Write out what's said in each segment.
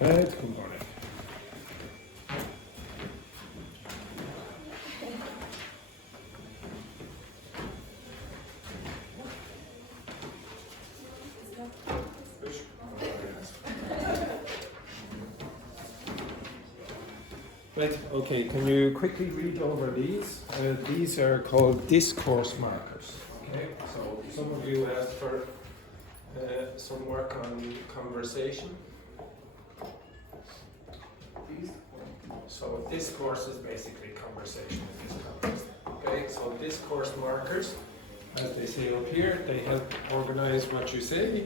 Het component. Right, okay, can you quickly read over these? These are called discourse markers. Okay, so some of you asked for some work on conversation. So discourse is basically conversation in this context. Okay, so discourse markers, as they say up here, they help organize what you say.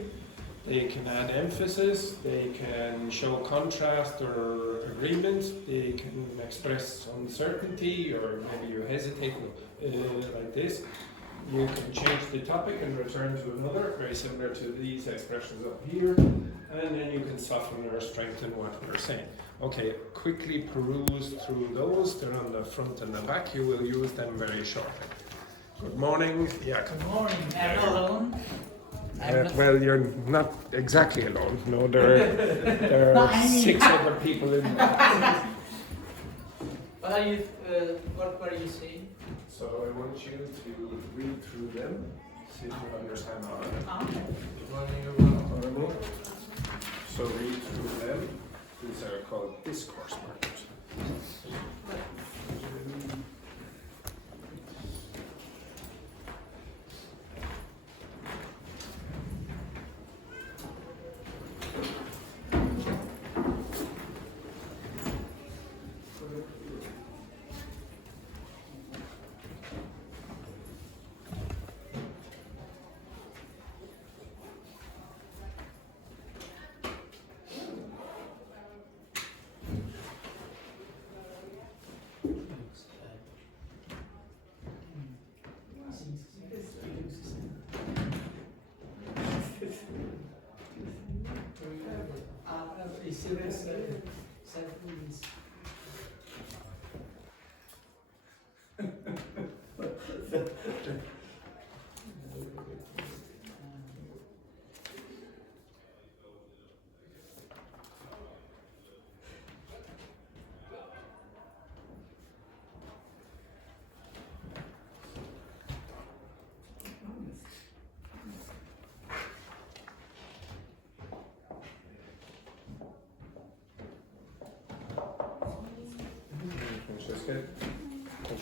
They can add emphasis, they can show contrast or agreement, they can express uncertainty or maybe you hesitate like this. You can change the topic and return to another, very similar to these expressions up here, and then you can soften or strengthen what we're saying. Okay, quickly peruse through those, they're on the front and the back, you will use them very shortly. Good morning, yeah. Good morning, I'm not alone. Well, you're not exactly alone. No, there are 6 other people in. What were you saying? So I want you to read through them, see if you understand all of them. Okay. So read through them. These are called discourse markers.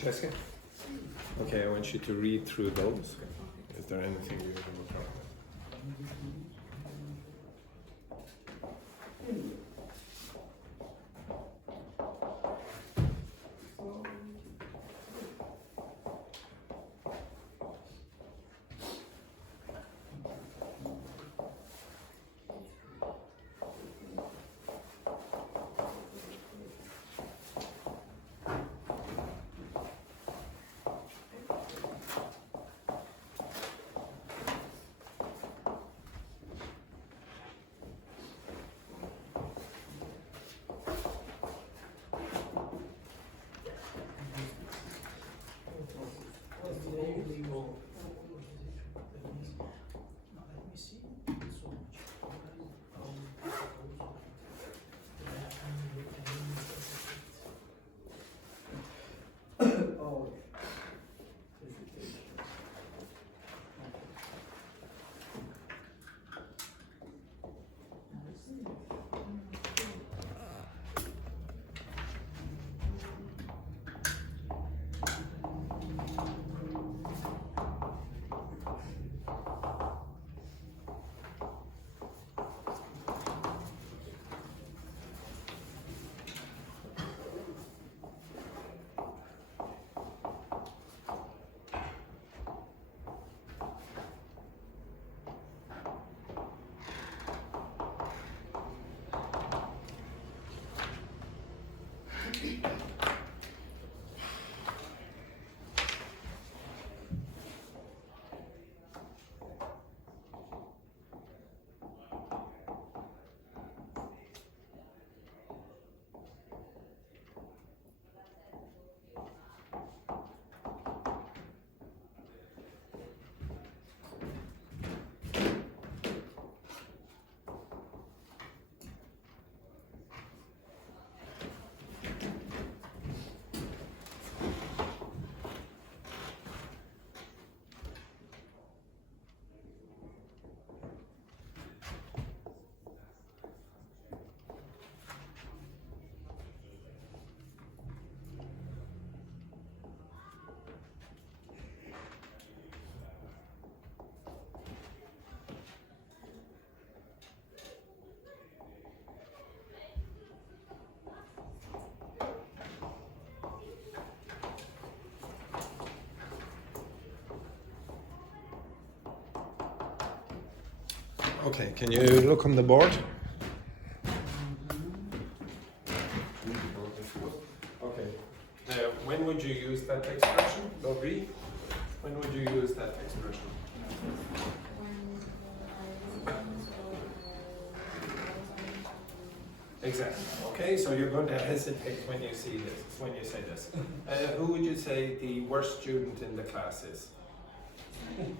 Francesca? Okay, I want you to read through those. Is there anything you have a problem with? Okay, can you look on the board? Okay. Now, when would you use that expression? Lovely. When would you use that expression? Exactly. Okay, so you're going to hesitate when you see this, when you say this. Who would you say the worst student in the class is?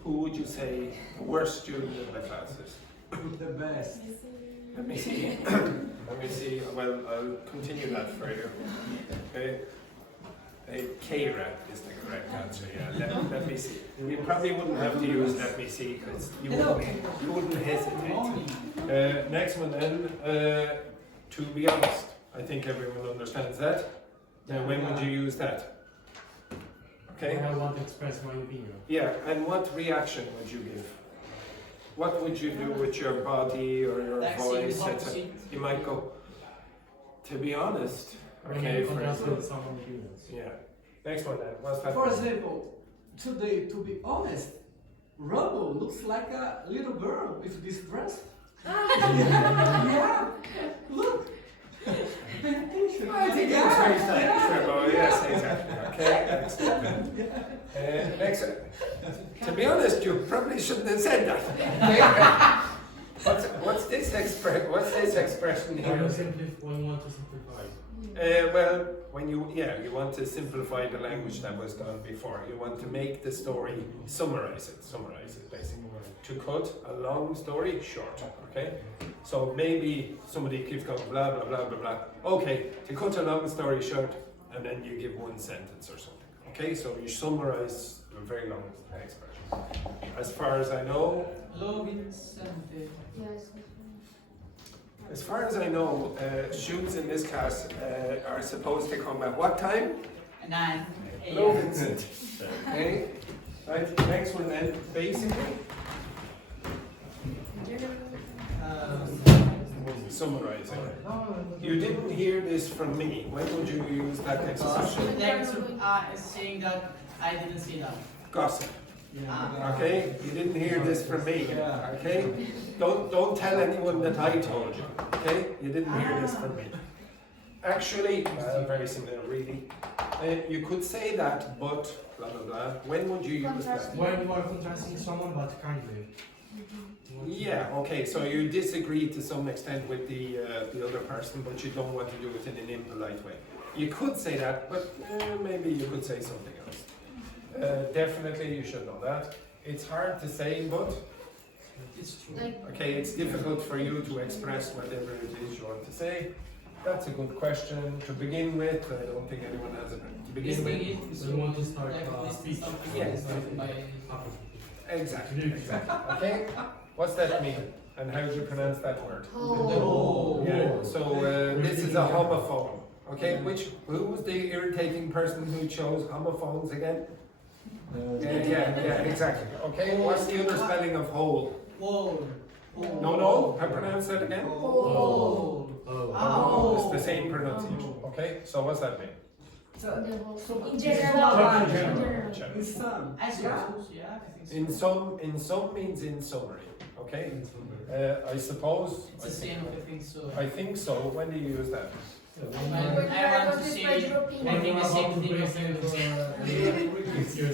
Who would you say the worst student in the class is? The best. Let me see. Let me see. Well, I'll continue that further. Okay. K-rap is the correct answer. Yeah. Let me see. You probably wouldn't have to use let me see because you wouldn't hesitate. Next one then. To be honest, I think everyone understands that. Now, when would you use that? Okay. I want to express my opinion. Yeah, and what reaction would you give? What would you do with your body or your voice? You might go, to be honest. Okay, for example. Yeah. Next one then. What's that? For example, today, to be honest, Rumble looks like a little girl with this dress. Yeah, look. Pay attention. I think it was very stylish. Yes, exactly. Okay, excellent. Next, to be honest, you probably shouldn't have said that. What's this expression here? When you want to simplify. Well, when you want to simplify the language that was done before. You want to make the story, summarize it basically. To cut a long story short, okay? So maybe somebody keeps going blah, blah, blah, blah, blah. Okay, to cut a long story short, and then you give one sentence or something, okay? So you summarize a very long expression. As far as I know, students in this class are supposed to come at what time? 9 Hello, a.m. Vincent. Okay. Right, next one then, basically. Summarizing. You didn't hear this from me. When would you use that expression? Saying that I didn't see that. Gossip. Okay? You didn't hear this from me. Okay? Don't tell anyone that I told you. Okay? You didn't hear this from me. Actually, very similar really. You could say that, but blah blah blah. When would you use that? When you are contrasting someone but kindly. Yeah, okay, so you disagree to some extent with the other person, but you don't want to do it in an impolite way. You could say that, but maybe you could say something else. Definitely you should know that. It's hard to say, but It's true. okay, it's difficult for you to express whatever it is you want to say. That's a good question to begin with. I don't think anyone has it to begin with. So you want to start speech. Yes. Exactly. Okay. What's that mean? And how do you pronounce that word? Oh. Yeah. So this is a homophone. Okay. Who was the irritating person who chose homophones again? Yeah. Exactly. Okay. What's the other spelling of whole? Whoa. No. I pronounce that again. Oh. It's the same pronunciation. Okay. So what's that mean? In general. In some. I suppose, yeah, I think so. In some means in summary. Okay. I suppose. It's the same, I think so. I think so. When do you use that? When I want to say, I think the same thing as you.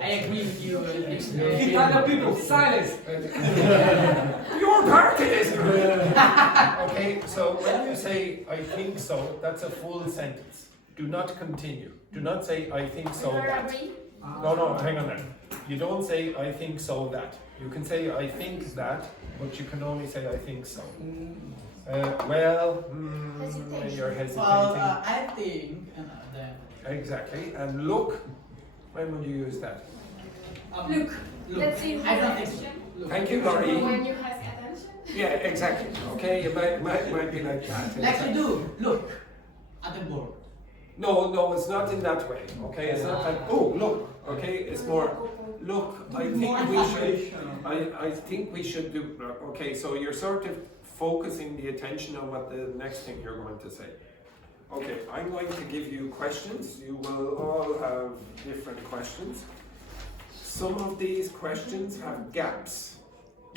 I agree with you. Italian people, silence. You're part of this. Okay, so when you say I think so, that's a full sentence. Do not continue. Do not say I think so that. No, hang on there. You don't say I think so that. You can say I think that, but you can only say I think so. You're hesitating. Well, I think, and then. Exactly. And look, when would you use that? Look. Let's see. I don't think so. Look. Thank you, Laurie. When you have attention. Yeah, exactly. Okay, you might be like that. Like you do. Look at the board. No, it's not in that way. Okay, it's not like look. Okay, it's more look. I think we should do. Okay, so you're sort of focusing the attention on what the next thing you're going to say. Okay, I'm going to give you questions. You will all have different questions. Some of these questions have gaps.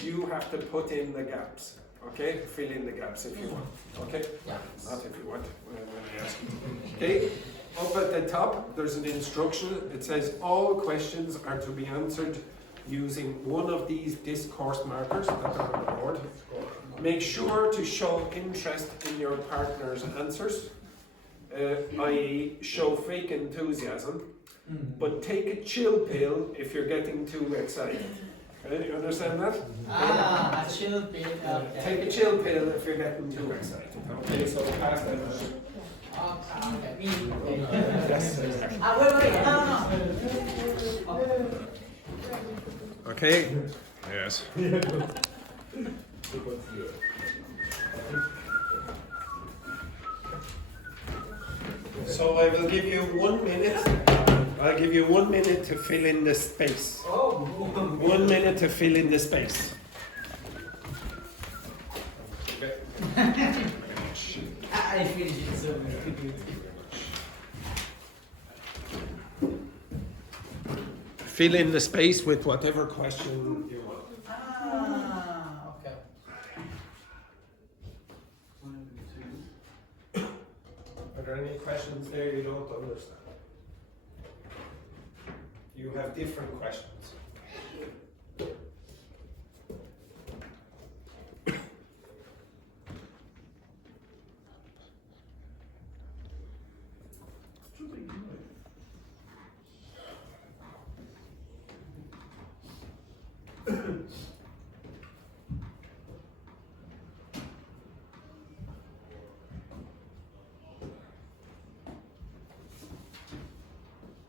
you have to put in the gaps. Okay, fill in the gaps if you want. Okay, Yeah. not if you want. When I ask you. Okay, up at the top there's an instruction. It says all questions are to be answered using one of these discourse markers that are on the board. Make sure to show interest in your partner's answers, i.e. show fake enthusiasm, but take a chill pill if you're getting too excited. Okay, you understand that? Ah, a chill pill. Okay. Take a chill pill if you're getting too excited. Okay, so pass that on. Okay. Yes, exactly. Wait. No. Okay? Yes. So I will give you 1 minute. I'll give you 1 minute to fill in the space. 1 minute to fill in the space. Okay. I finished it so good. Fill in the space with whatever question you want. Okay. Are there any questions there you don't understand? You have different questions.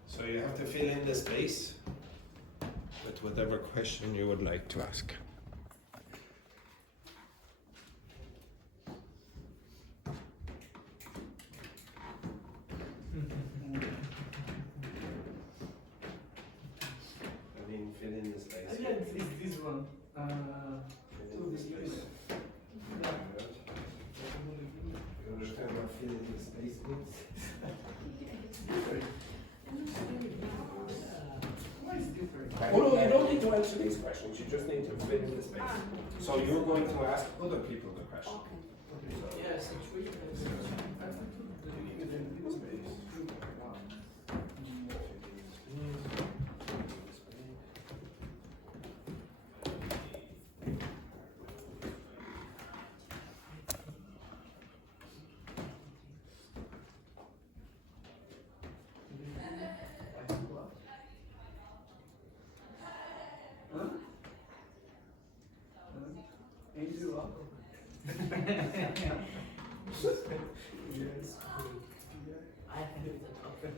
So you have to fill in the space with whatever question you would like to ask. I mean, fill in the space. This one. Fill in the space. You understand what fill in the space means? Why is different? Oh no, you don't need to answer these questions, you just need to fill in the space. So you're going to ask other people the question. Yes, Ain't you up? Yes. I can do that. Okay.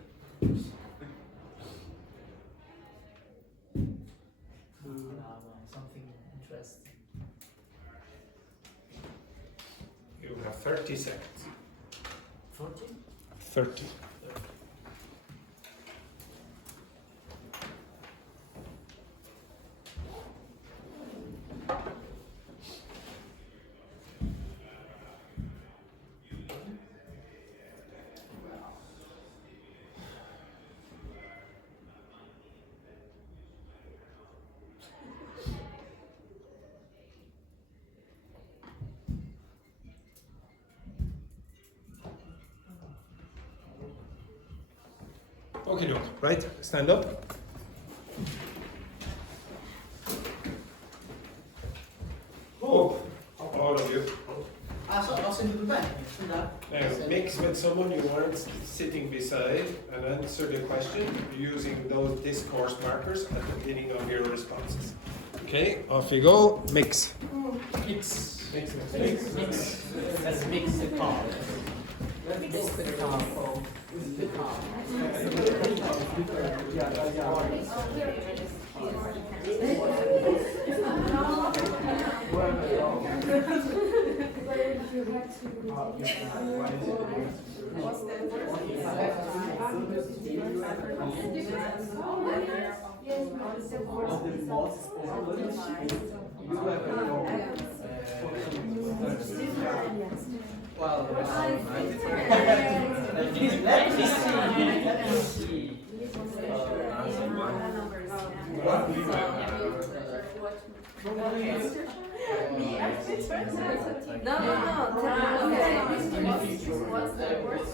Something interesting. You have 30 seconds. 40? 30. Okay, doke. Right, stand up. Oh, all of you. Also do the back. Now, mix with someone you aren't sitting beside and answer the question using those discourse markers at the beginning of your responses. Okay, off you go. Mix. Mix. Mix. Let's mix the car. Let's mix the car. Well, let me see. No. What's the word?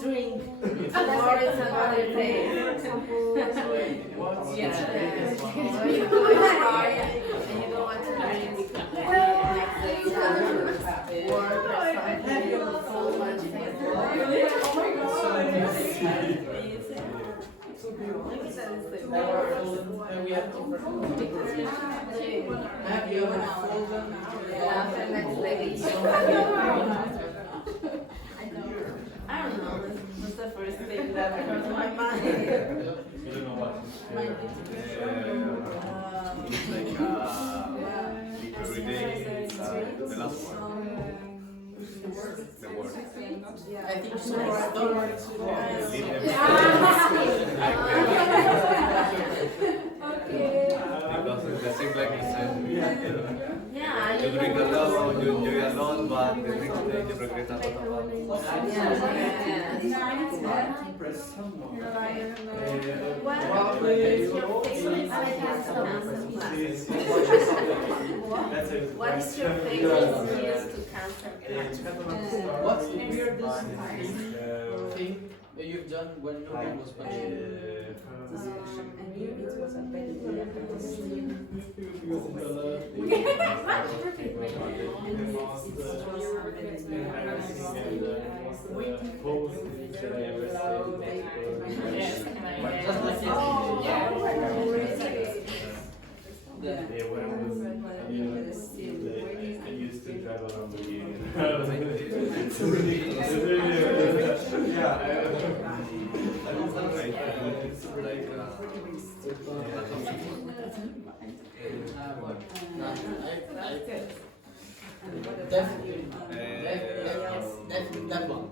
Drink. Tomorrow is another day. Yeah. You go to and you don't want to drink. Next day you have work or something. So much things. We have to have you ever folded? Yeah, the next day. I don't know. What's the first thing that comes to my mind? You don't know what? It's like every day it's the last one. The word. I think so. Because the same like you said. Yeah, You drink alone, you enjoy alone, but the next day you regret a lot about what is your favorite use to cancel class? What's the weirdest thing that you've done when nobody was watching? I used to drive around the it's ridiculous. Definitely that one.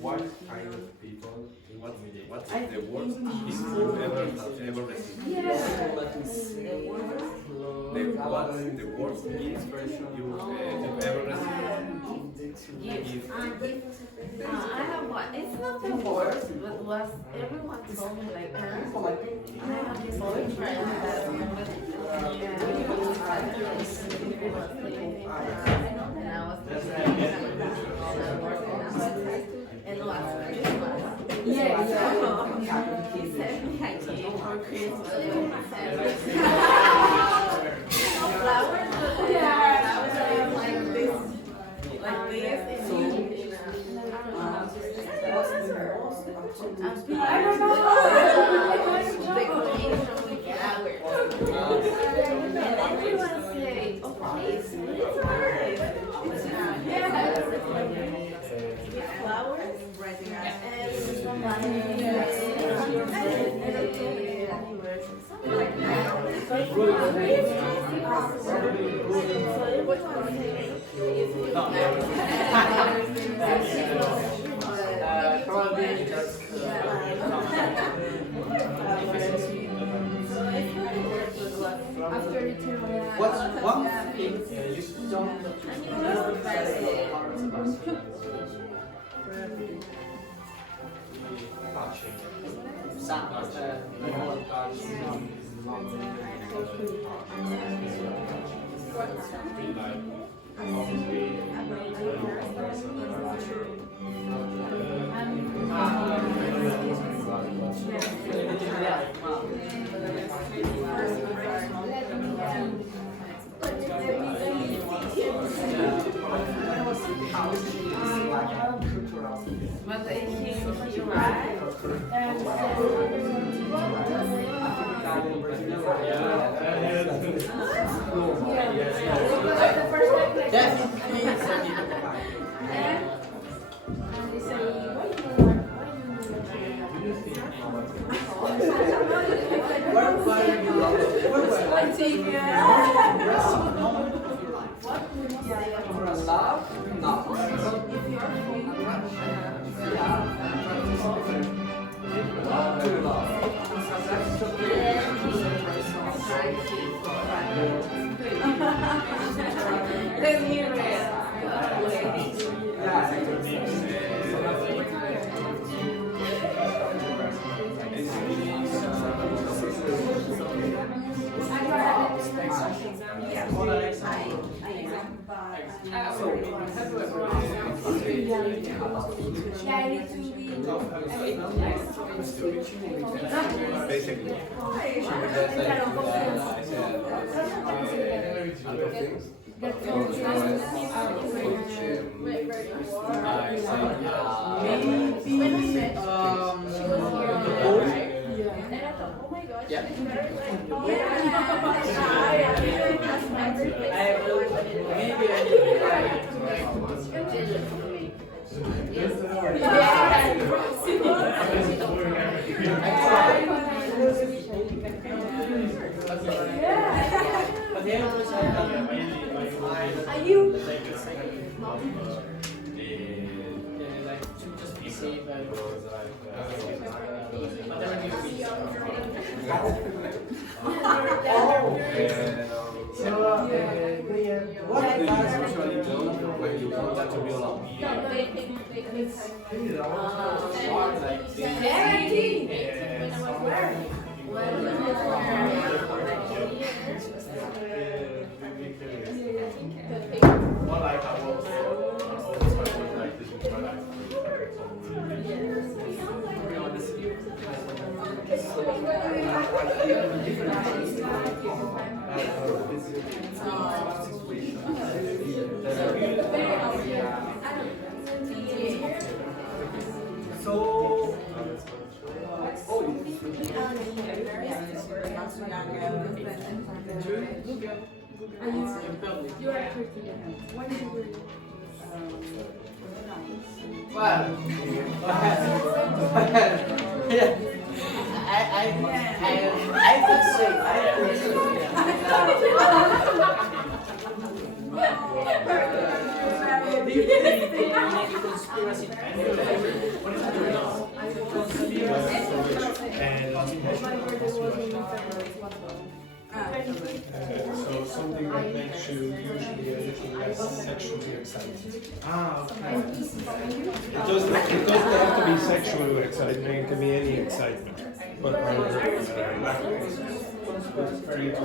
What kind of people, what's the worst gift you ever received? What's the worst gift you ever received? I have one. It's not the worst, but was everyone told me like, I have this boyfriend that and I was and last Christmas. Yeah. He sent me a gift for Christmas. Flowers, but like this. Like this is huge. I don't know. Decoration with flowers. And everyone say, okay, it's nice. With flowers and somebody What's one thing you've done that But he right? Then he read. Basically, she would just like other things. Are you? What do you usually do when you want that to be alone? You are 13. When did you were? I could say. So something that makes you usually a little less sexually excited. Okay. It doesn't have to be sexual excitement, it can be any excitement. But lack of for you to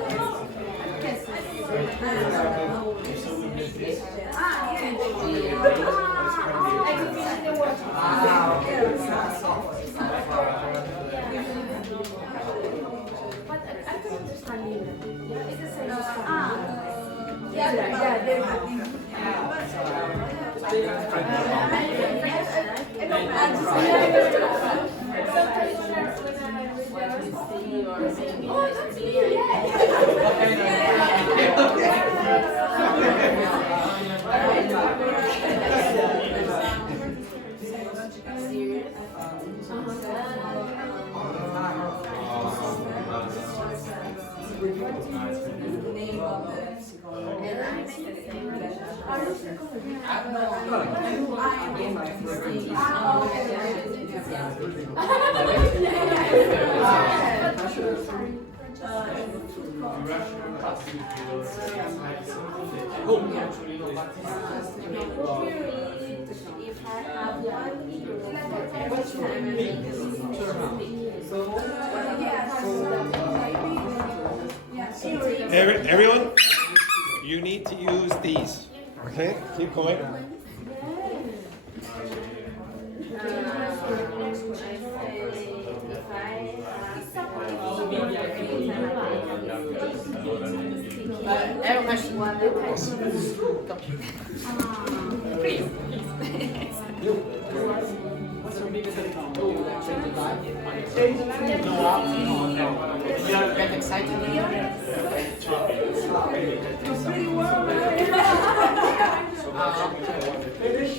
if someone did this, Everyone, you need to use these. Okay, keep going. I have a question. Please. What's your biggest account? No. You get excited? Finish.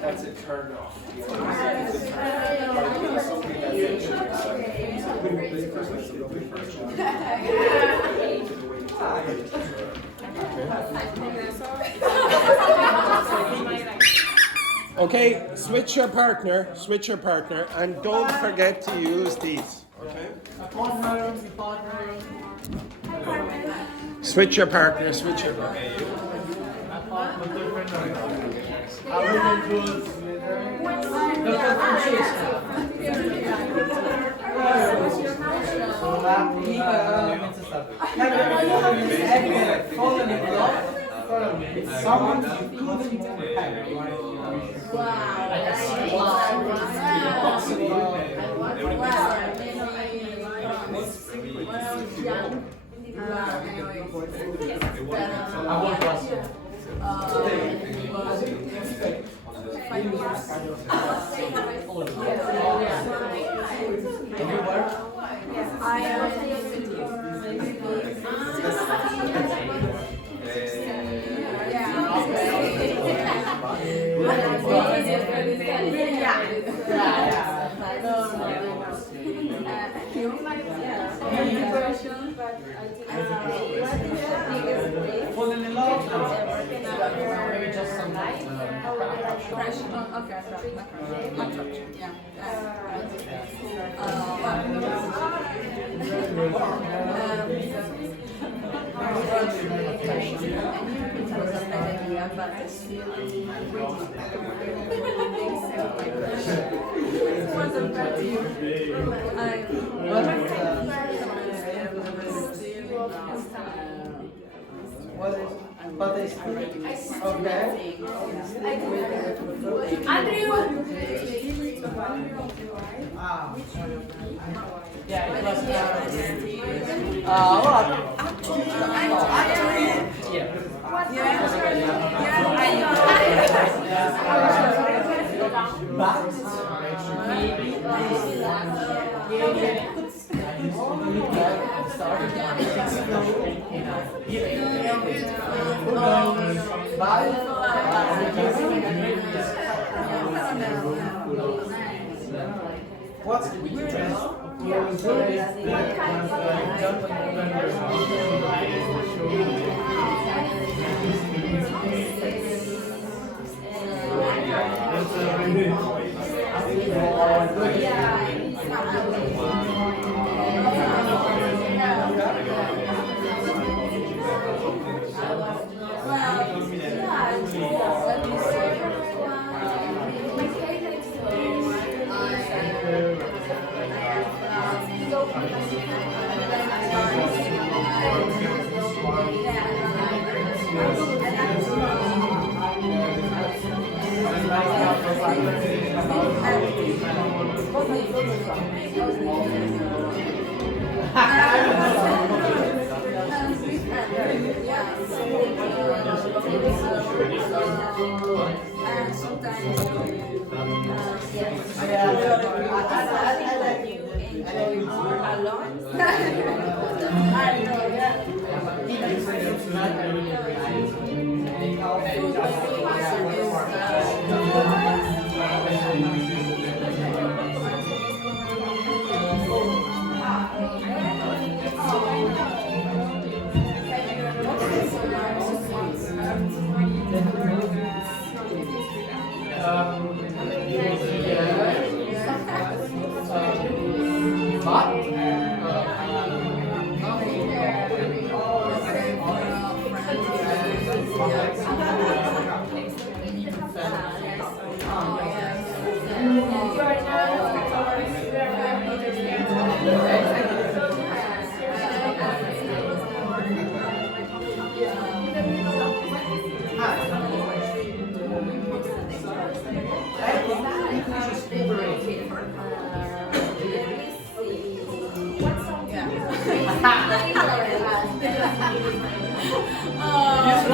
That's a turn off. Okay, switch your partner, and don't forget to use these. Okay? Switch your partner. Have you fallen in love with someone you couldn't have? Falling in love? Maybe just some Attraction. Okay, attraction. Yeah. But it's okay. Yeah, it was actually, but maybe what's the difference?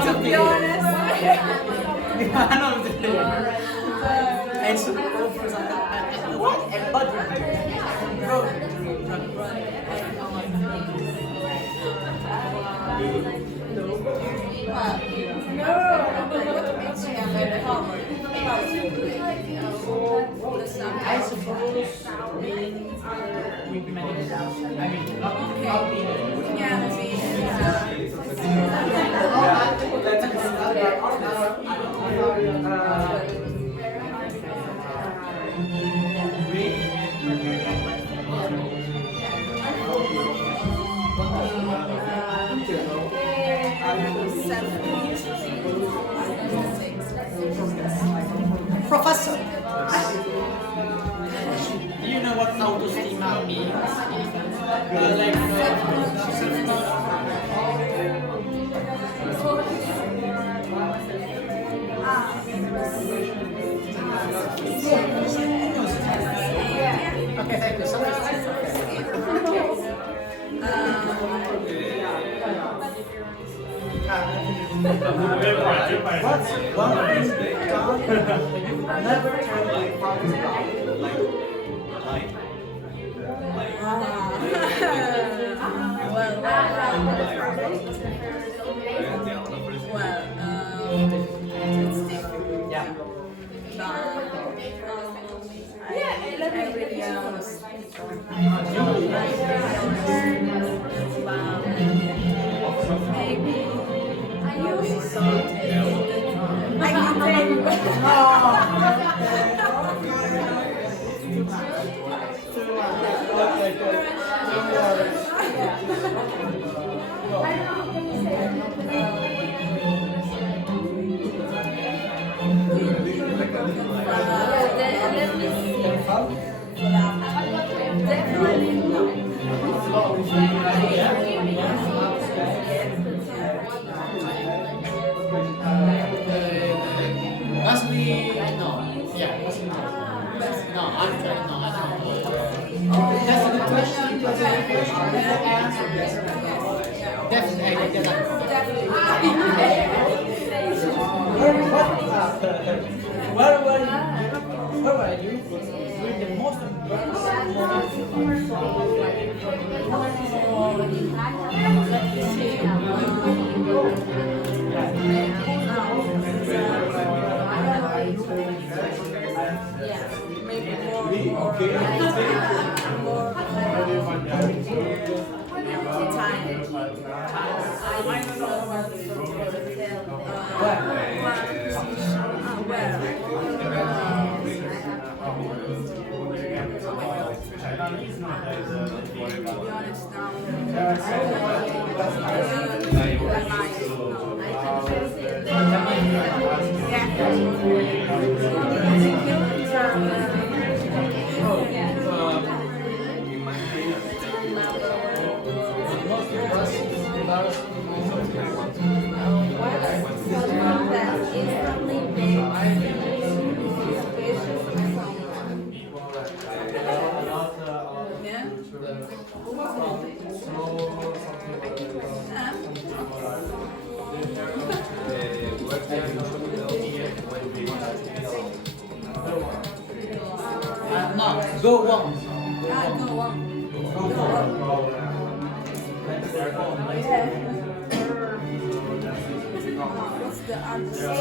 To be honest, what? I suppose being with many doubts. I mean, not being. Professor, Do you know what autostima means? Okay, thank you. What's one thing never can be found out? It's difficult. Yeah. I really honest maybe I use something. I can tell you. Let me see. Definitely no. Must be no. Yeah, must be no. No, I'm trying. No, I don't. That's a good question. Definitely. Where were you during the most embarrassing Maybe more time. No, go on. What's the answer?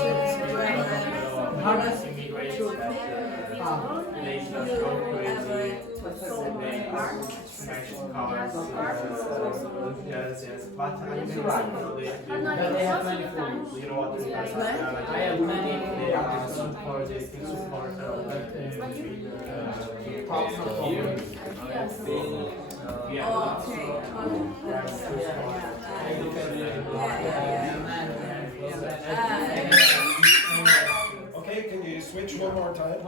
Yes, but I have many forms. You know what? I have many support. They can support Okay, can you switch one more time?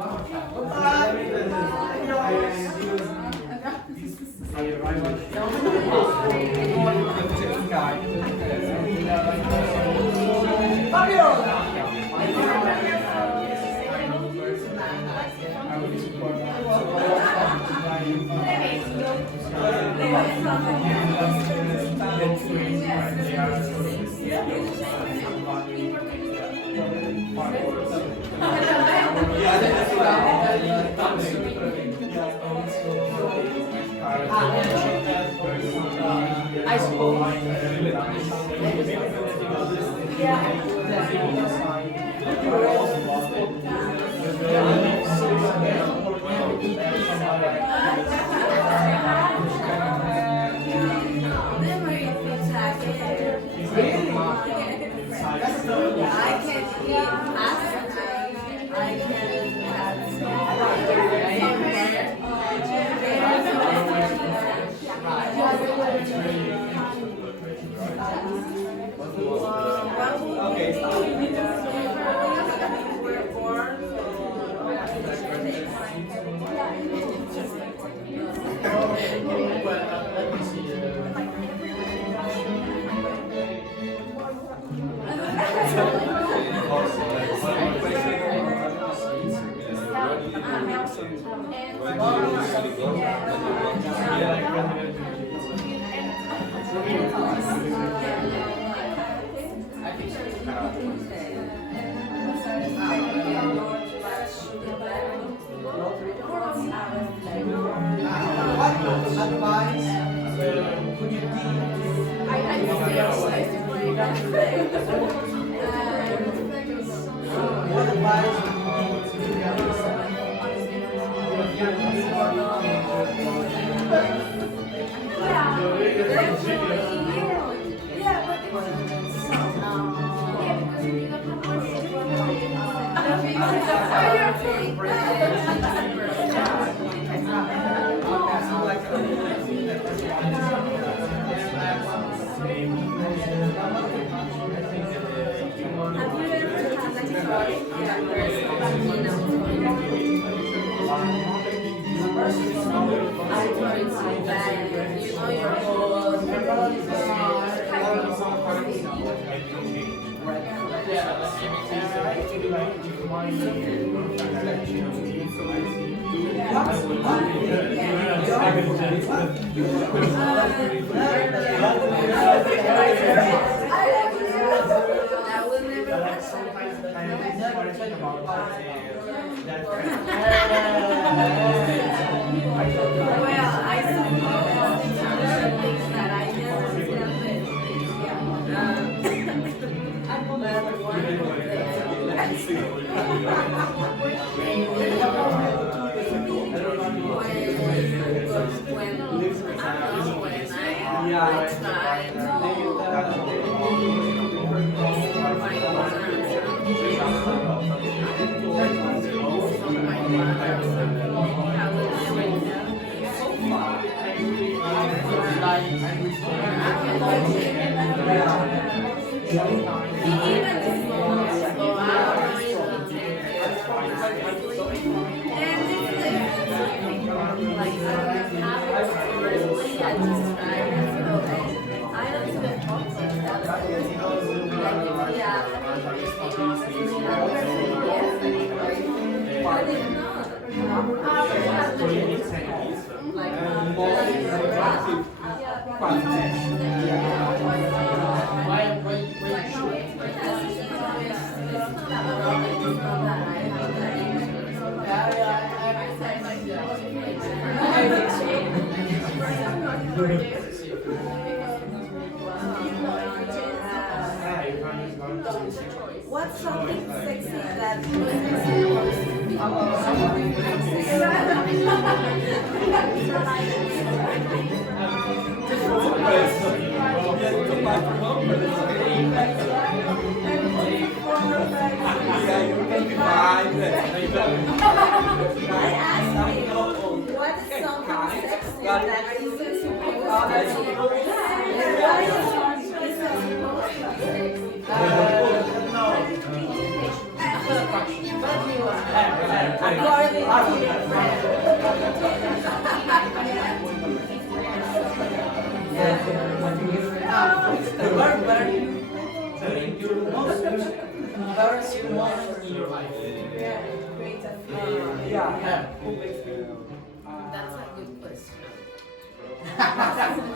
I suppose. Okay. What advice would you give? What advice would you give to the other side? What's something sexy that I asked you, what is something sexy that is That's a good question. I don't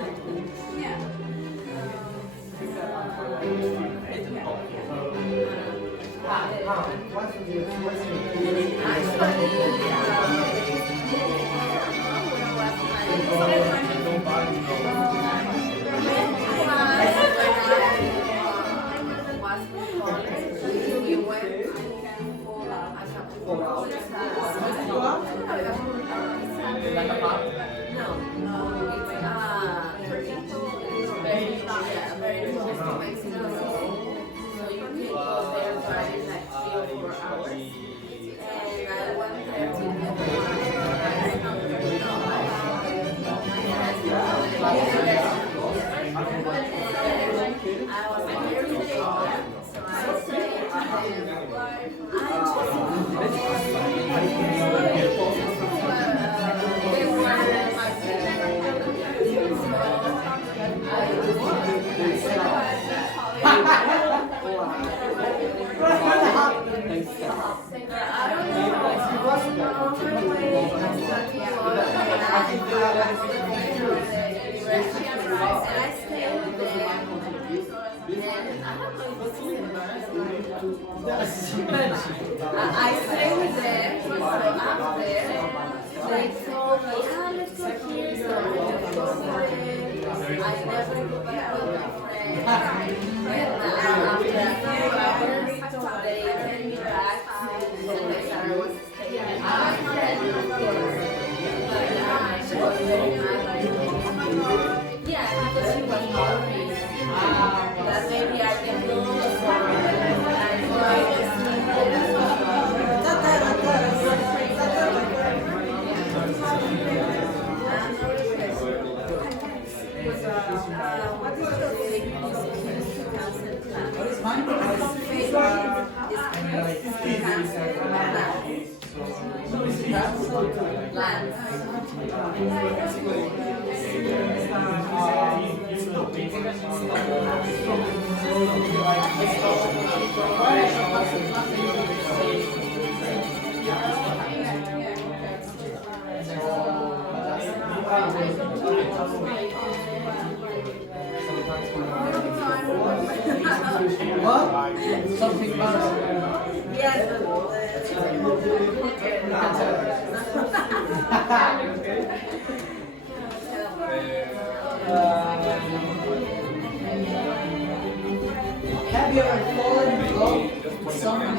know. I stayed there, so up there, they told me, let's go here, so I just go for it. I never go back with my friend. And after a few hours, they sent me back to the place I was staying. My friend, of course. But she was very mad. Yeah, because she was worried that maybe I can do this for her. And so I just What is mine? What? Something about Yes. Have you ever fallen in love with someone?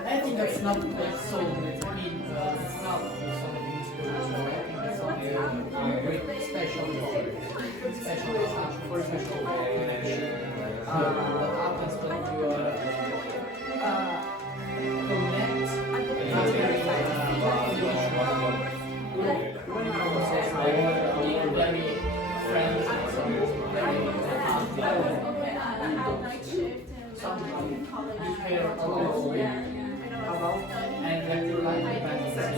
I think that's not so. I mean, it's not something spiritual. I think it's something great, special for special connection. What happens when you connect? Very friends, you care about, and then you like the band.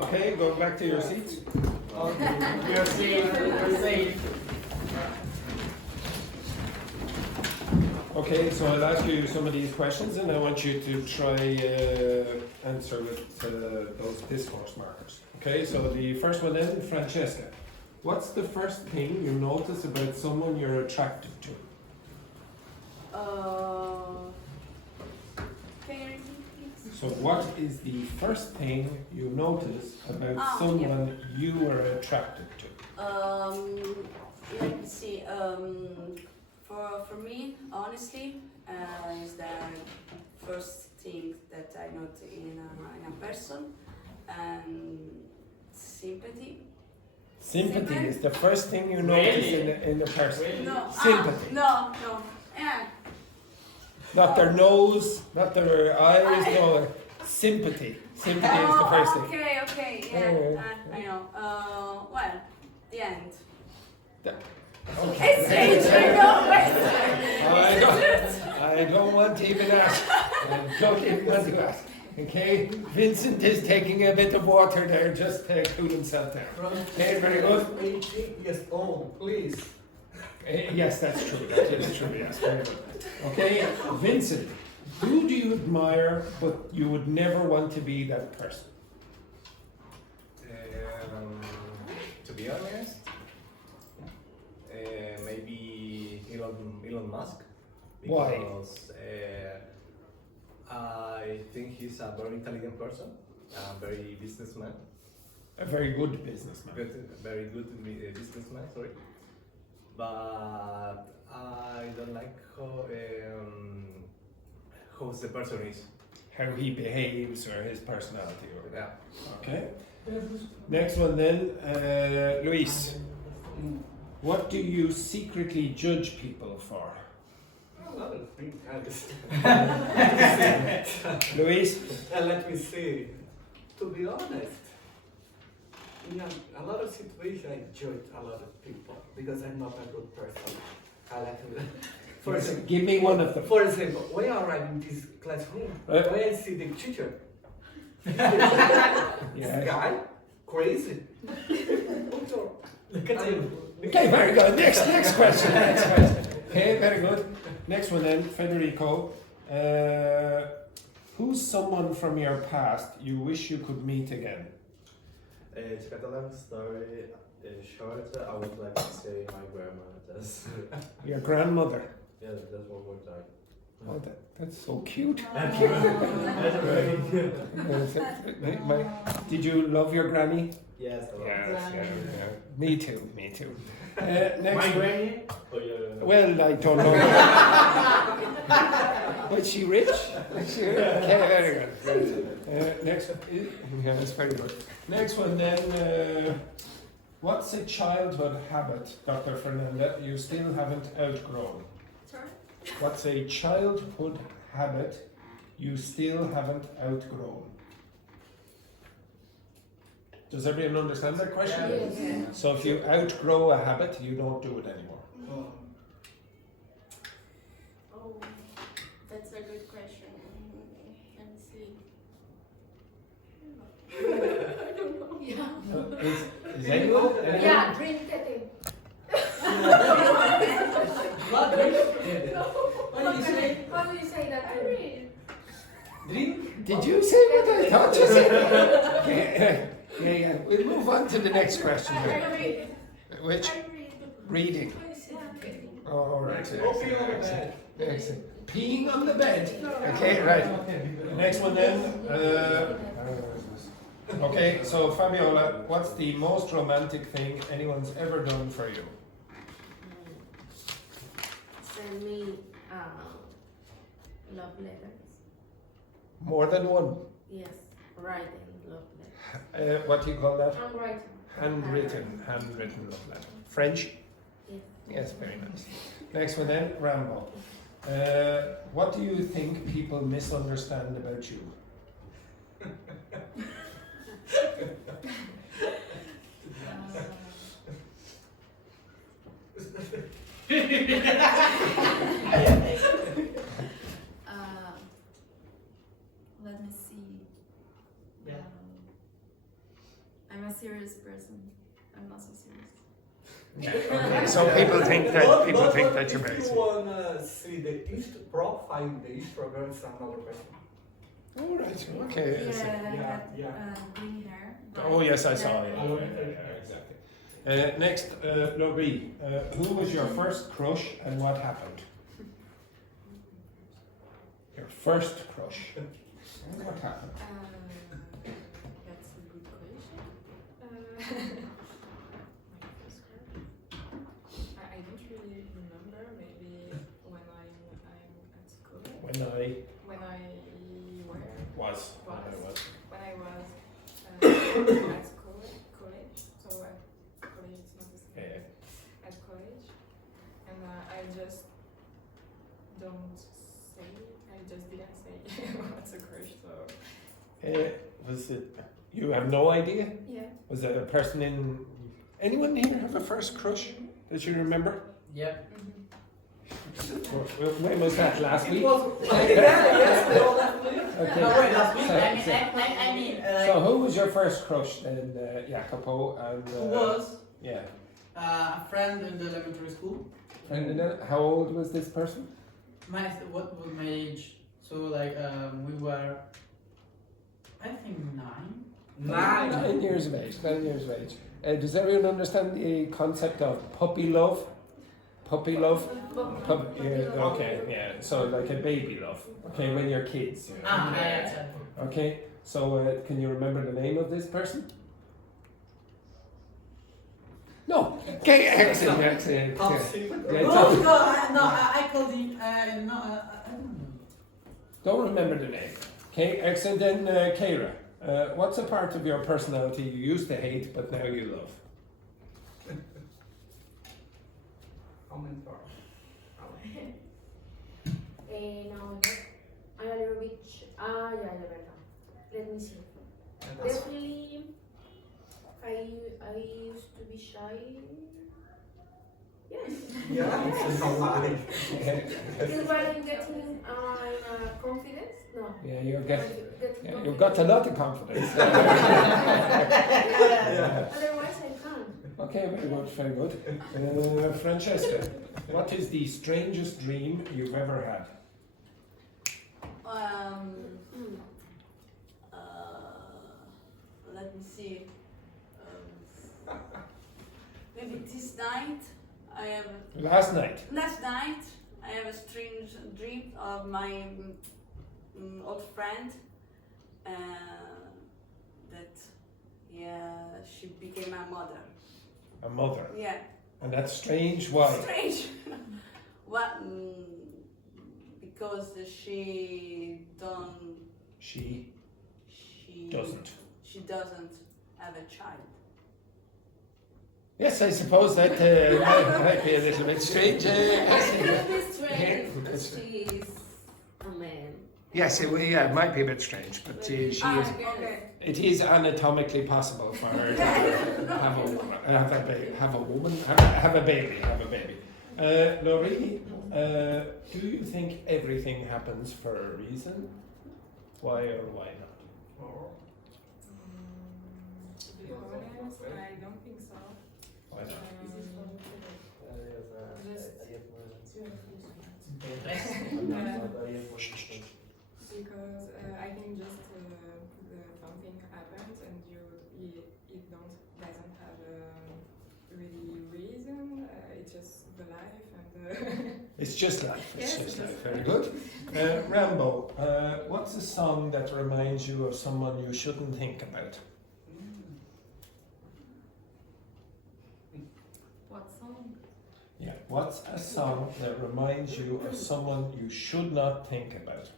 Okay, go back to your seats. You're safe, you're safe. Okay, so I'll ask you some of these questions and I want you to try answer with those discourse markers. Okay, so the first one then, Francesca. What's the first thing you notice about someone you're attracted to? So what is the first thing you notice about someone you are attracted to? Let me see. For me, honestly, is the first thing that I note in a person, and sympathy. Sympathy is the first thing you notice in a person. No. Sympathy. No. Yeah. Not their nose, not their eyes, no. Sympathy. Sympathy is the first thing. Okay. Yeah. I know. Well, the end. Okay. It's I don't want to even ask. I don't even want to ask. Okay? Vincent is taking a bit of water there just to cool himself down. Okay, very good. 18 years old, please. Yes, that's true. That is true, yes. Very good. Okay, Vincent, who do you admire but you would never want to be that person? To be honest, maybe Elon Musk. Why? Because I think he's a very intelligent person, very businessman. A very good businessman. Very good businessman, sorry. But I don't like how the person is. How he behaves or his personality or Yeah. okay. Next one then, Luis. What do you secretly judge people for? A lot of things. Luis? Let me see. To be honest, in a lot of situations I judge a lot of people because I'm not a good person. I like to. For example, Give me one of them. For example, when I arrive in this classroom, Right. when I see the teacher, this Yeah. guy, crazy. Look at him. Okay, very good. Next question. Next question. Okay, very good. Next one then, Federico. Who's someone from your past you wish you could meet again? To cut a long story short, I would like to say my grandma. Your grandmother. Yeah, that's one more time. Oh, that's so cute. That's very good. Did you love your granny? Yes, a lot. Yeah. Me too. Next My one. granny? Oh, yeah. Well, I don't know. Was she rich? Okay, very good. Next, yeah, that's very good. Next one then. What's a childhood habit, Dr. Fernanda, you still haven't outgrown? Sorry? What's a childhood habit you still haven't outgrown? Does everyone understand that question? Yes. So if you outgrow a habit, you don't do it anymore. Oh, that's a good question. Let me see. I don't know. Yeah. Is anyone? Yeah, drink it. What? What did you say? How do you say that? I read. Drink? Did you say what I thought you said? Okay. Yeah. We'll move on to the next question here. I read. Which? I read. Reading. Yeah. Oh, all right. Peeing on the bed. Excellent. Peeing on the bed. Okay, right. Next one then. Okay, so Fabiola, what's the most romantic thing anyone's ever done for you? Send me love letters. More than one. Yes, writing love letters. What do you call that? Handwriting. Handwritten love letter. French? Yes. Yes, very nice. Next one then, Rambo. What do you think people misunderstand about you? Let me see. I'm a serious person. I'm not so serious. Okay, so people think that you're very If you serious. wanna see the profile in the Instagram, it's another question. All right. Okay. Yeah, so- I had yeah. green hair. Oh yes, I saw it. Yeah. Exactly. Next, Laurie, who was your first crush and what happened? Your first crush. And what happened? That's a good question. My first crush? I don't really remember. Maybe when I'm at school. When I When I was. When I was at school, college. So college is not the same. Yeah. At college, and I just don't say. I just didn't say what's a crush. So Was it? You have no idea? yeah. Was it a person in? Anyone here have a first crush that you remember? Yep. When was that? Last week? Yes, they all left me. Okay. No, wait, last week. So- I mean, So who was your first crush then, Jacopo? And who was yeah. a friend in the elementary school. And then, how old was this person? What was my age? So like we were, I think 9. 9 years of age. 9 years of age. Does everyone understand the concept of puppy love? Puppy love? Yeah, okay, yeah. So like a baby love. Okay, when you're kids. You know. Yeah. Okay. So, can you remember the name of this person? No. Okay, excellent, excellent. Top Yeah. secret. Yeah, No, it's no, I called him, I don't know. Don't remember the name. Okay, excellent. Then, Keira, what's a part of your personality you used to hate but now you love? Comment for. Now I'm a little bit. Yeah, let me see. Definitely, I used to be shy. Yes. Yeah, it's a lie. Is what I'm getting confidence? No. Yeah, you're getting. Getting Yeah, confidence. you've got a lot of confidence. Otherwise, I can't. Okay, very good, very good. Francesca, what is the strangest dream you've ever had? Let me see. Maybe this night I have. Last night. Last night I have a strange dream of my old friend. That she became my mother. A mother. Yeah. And that's strange. Why? Strange. What? Because she She she doesn't. She doesn't have a child. Yes, I suppose that might be a little bit strange. It's a little bit strange because she's a man. Yes, it might be a bit strange, but she is. Okay. It is anatomically possible for her to have a baby. Laurie, do you think everything happens for a reason? Why or why not? To be honest, I don't think so. Why not? Because I think just something happens and it doesn't have a really reason. It's just the life and. It's just life. It's Yes, just it's life. just Very good. Rambo, what's a song that reminds you of someone you shouldn't think about? What song? Yeah. What's a song that reminds you of someone you should not think about?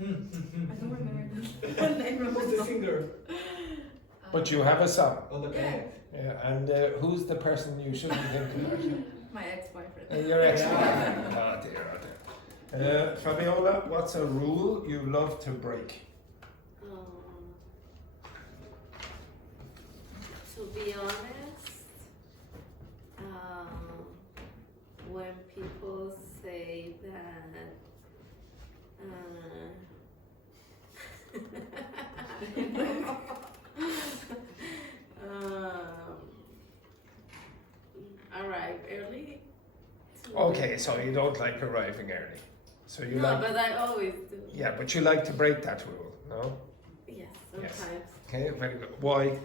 I don't remember. Who's the singer? But you have a song. On the band. Yeah. And who's the person you shouldn't think about? My ex-boyfriend. Your ex-boyfriend. Oh dear, oh dear. Fabiola, what's a rule you love to break? To be honest, when people say that, arrive early. Okay, so you don't like arriving early. So you No, like. but I always do. Yeah, but you like to break that rule, no? Yes, Yes. sometimes. Okay, very good. Why?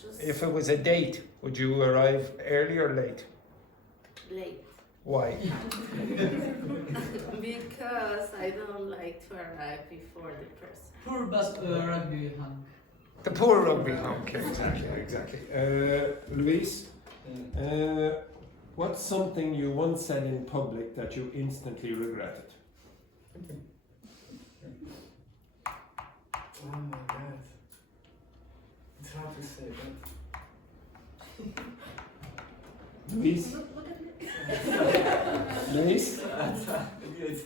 Just If it was a date, would you arrive early or late? late. Why? Because I don't like to arrive before the person. Poor rugby hunk. The poor rugby honk. Exactly. Luis, what's something you once said in public that you instantly regretted? Oh my god. It's hard to say, but. Luis? Luis? It's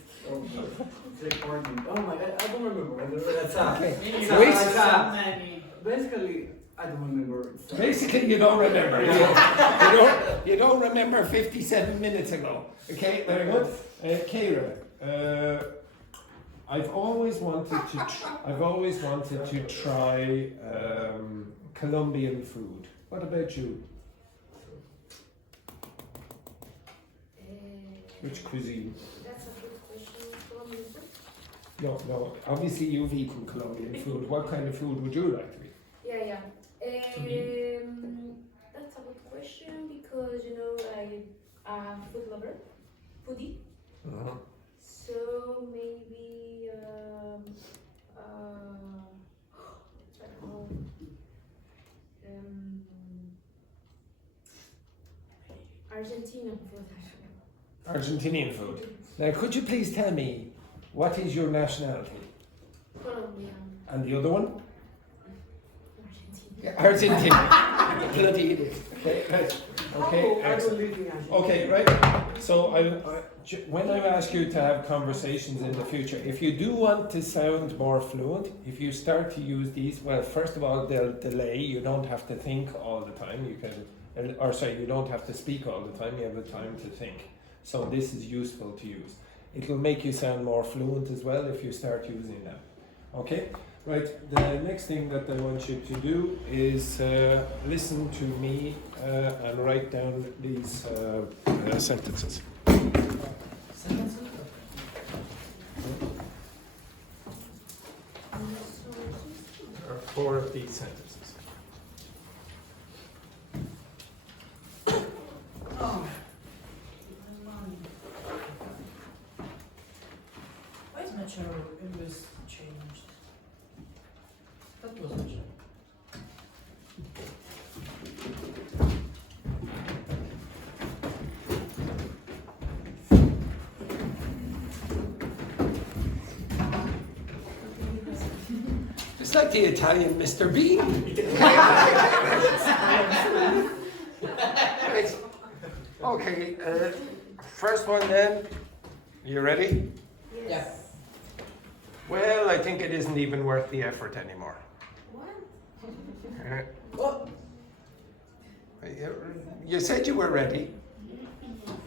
recording. Oh my god, I don't remember. That's Okay. Luis? Basically, I don't remember. Basically, you don't remember. You don't remember 57 minutes ago. Okay, very good. Keira, I've always wanted to try Colombian food. What about you? Which cuisine? That's a good question. Colombian food? No. Obviously, you've eaten Colombian food. What kind of food would you like to eat? Yeah. That's a good question because I'm a food lover, foodie. So maybe Argentina food. Argentinian food. Now, could you please tell me what is your nationality? Colombian. And the other one? Argentina. Yeah, Argentina. Bloody idiot. Okay, right. Okay, excellent. Okay, right. So when I ask you to have conversations in the future, if you do want to sound more fluent, if you start to use these, well, first of all, they'll delay. You don't have to think all the time. You can, you don't have to speak all the time. You have the time to think. So this is useful to use. It'll make you sound more fluent as well if you start using them. Okay? Right, the next thing that I want you to do is listen to me and write down these sentences. Sentences? There are 4 of these sentences. Why is my channel English changed? That was my channel. Just like the Italian Mr. Bean. Right. Okay, first one then. You ready? Yeah. Well, I think it isn't even worth the effort anymore. What? You said you were ready.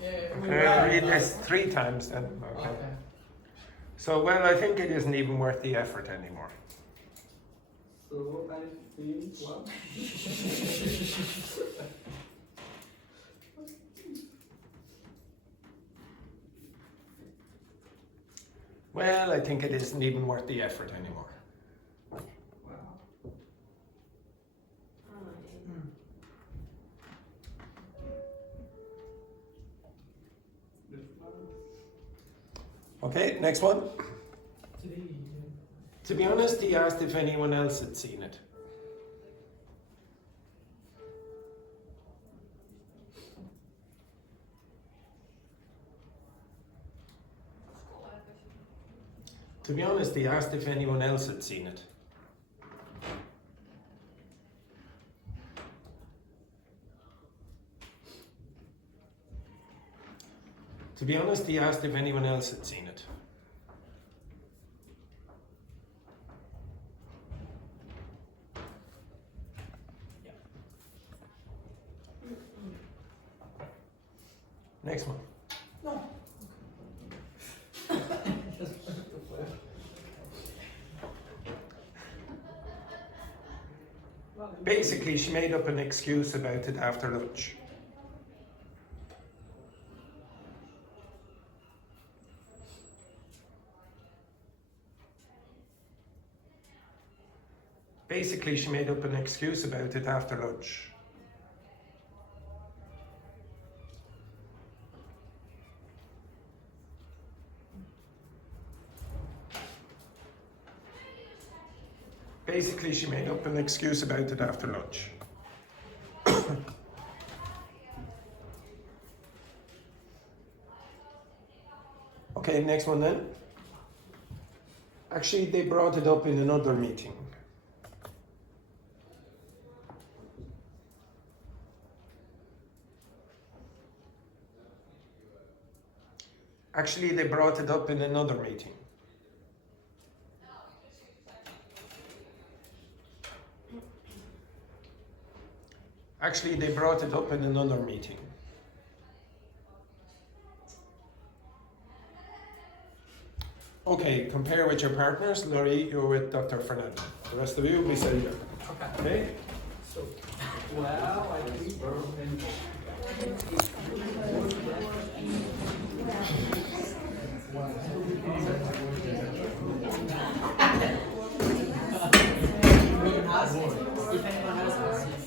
Yeah, Read this 3 times then. Okay. So, well, I think it isn't even worth the effort anymore. So I think what? Well, I think it isn't even worth the effort anymore. Okay, next one. To be honest, he asked if anyone else had seen it. To be honest, he asked if anyone else had seen it. To be honest, he asked if anyone else had seen it. Next one. No. Basically, she made up an excuse about it after lunch. Basically, she made up an excuse about it after lunch. Basically, she made up an excuse about it after lunch. Okay, next one then. Actually, they brought it up in another meeting. Actually, they brought it up in another meeting. Actually, they brought it up in another meeting. Okay, compare with your partners. Laurie, you're with Dr. Fernando. The rest of you will be sitting there. Okay? So, well, I think If anyone else has seen it.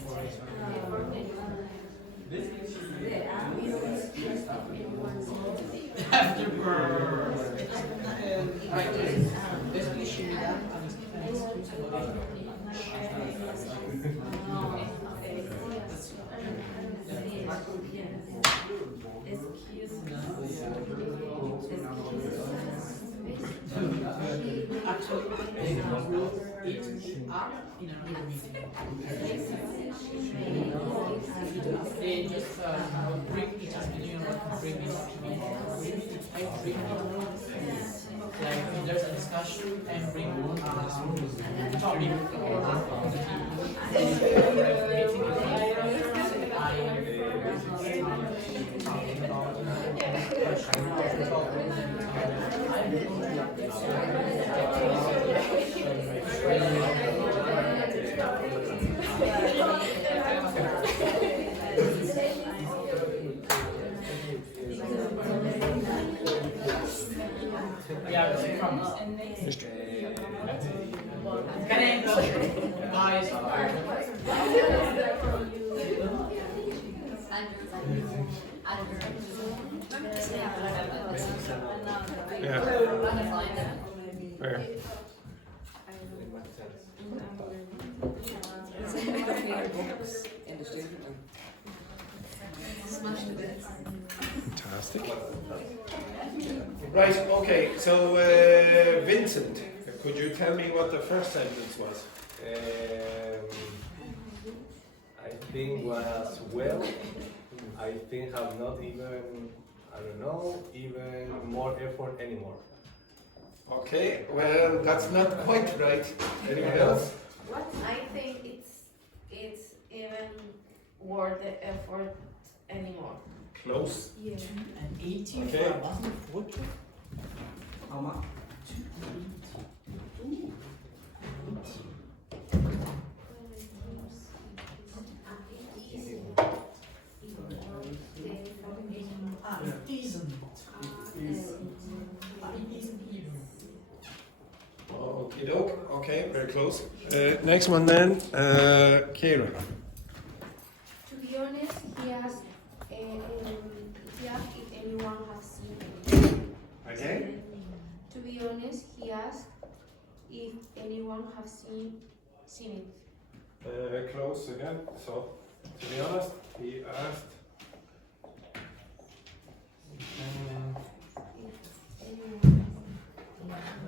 After birth. it up in another meeting. They just bring it as you know what bring it up to me. I bring it like if there's a discussion and bring topic yeah, guys Where? Fantastic. Right, okay, so Vincent, could you tell me what the first sentence was? I think was well. I think have not even, I don't know, even more effort anymore. Okay, well, that's not quite right. Anyone else? What I think it's even worth the effort anymore. Close. Yeah. and 80 Okay. for a bottle of water. How much? It isn't. It isn't even. Okie doke. Okay, very close. Next one then, Kira. To be honest, he asked if anyone has seen it. Again? To be honest, he asked if anyone has seen it. Close again. So, to be honest, he asked. If anyone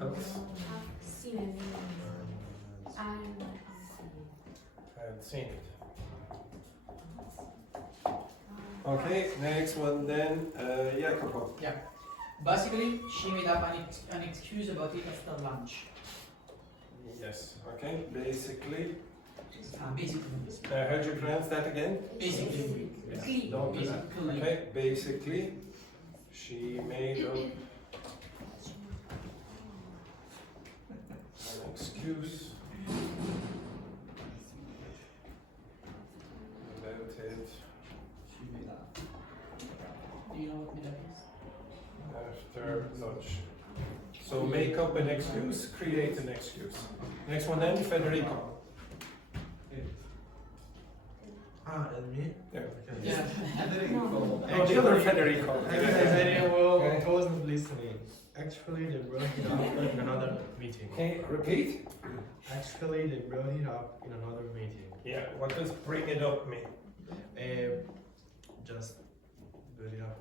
Else has seen it. And had seen it. Okay, next one then, Jacopo. Yeah. Basically, she made up an excuse about it after lunch. Yes, okay, basically. Basically. How do you pronounce that again? Basically. Yeah, don't do that. Okay, basically, she made up an excuse about it Do you know what made up is? after lunch. So make up an excuse, create an excuse. Next one then, Federico. Me? Yeah. Yeah. Oh, the other Federico. Well, I wasn't listening. Actually, they brought it up in another meeting. Okay, repeat. Actually, they brought it up in another meeting. Yeah, what does bring it up mean? Just brought it up.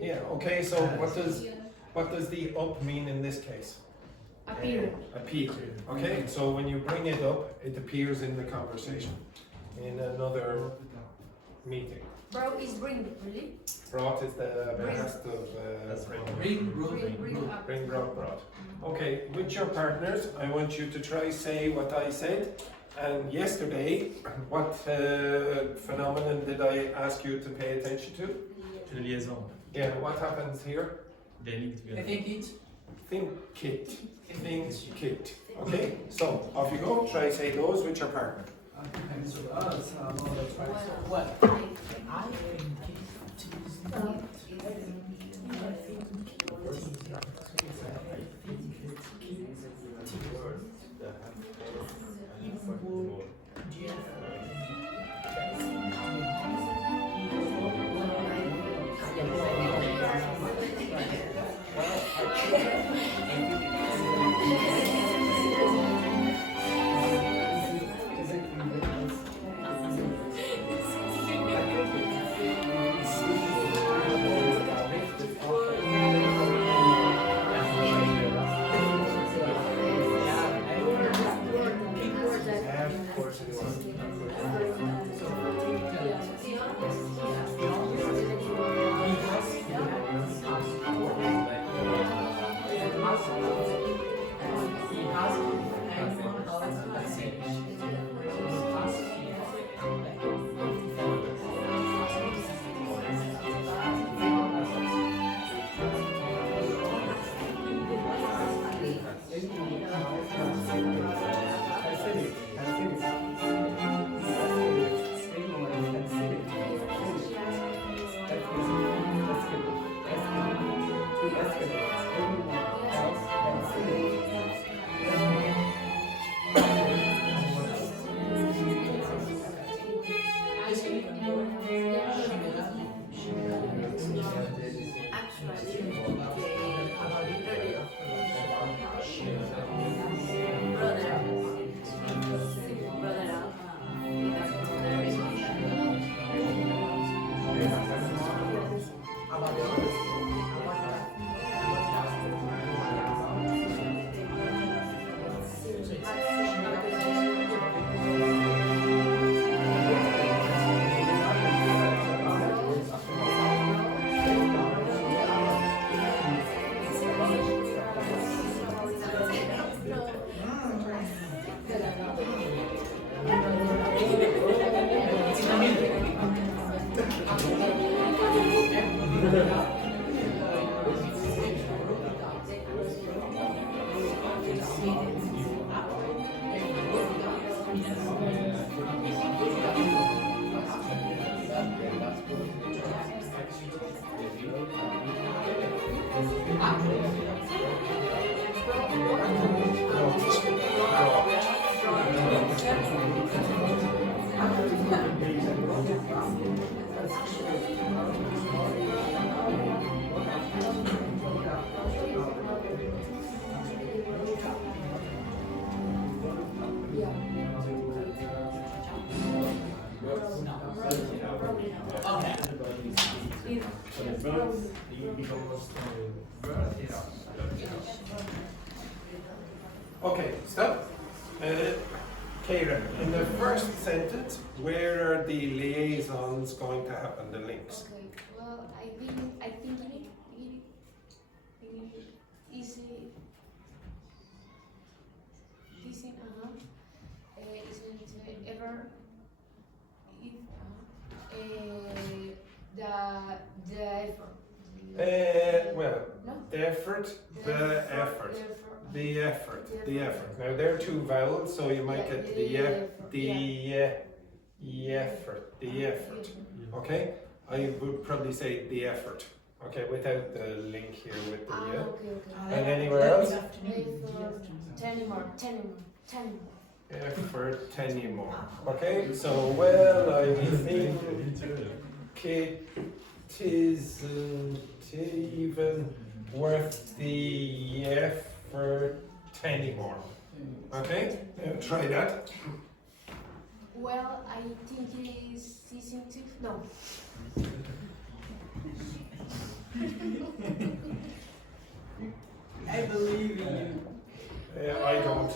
Yeah, okay, so what does the up mean in this case? appear. Appear. Okay, so when you bring it up, it appears in the conversation in another meeting. Bro is bring, really? Brought is the past of That's right. bring, brought. Okay, with your partners, I want you to try say what I said. And yesterday, what phenomenon did I ask you to pay attention to? To the liaison. Yeah, what happens here? They link together. I think it. Think kit. Think kit. Okay, so off you go. Try say those with your partner. Well, I think Okay, stop. Karen, in the first sentence, where are the liaisons going to happen, the links? Okay, well, I think isn't ever if the effort. Well, No? the effort, the effort, the effort, the effort. Now there are two vowels, so you might get the effort, the effort. Okay, I would probably say the effort. Okay, without the link here with the Okay. And anywhere else? Ten more. Effort, 10 more. Okay, so well, I think it isn't even worth the effort anymore. Okay, try that. Well, I think it isn't too. No. I believe in you. I don't.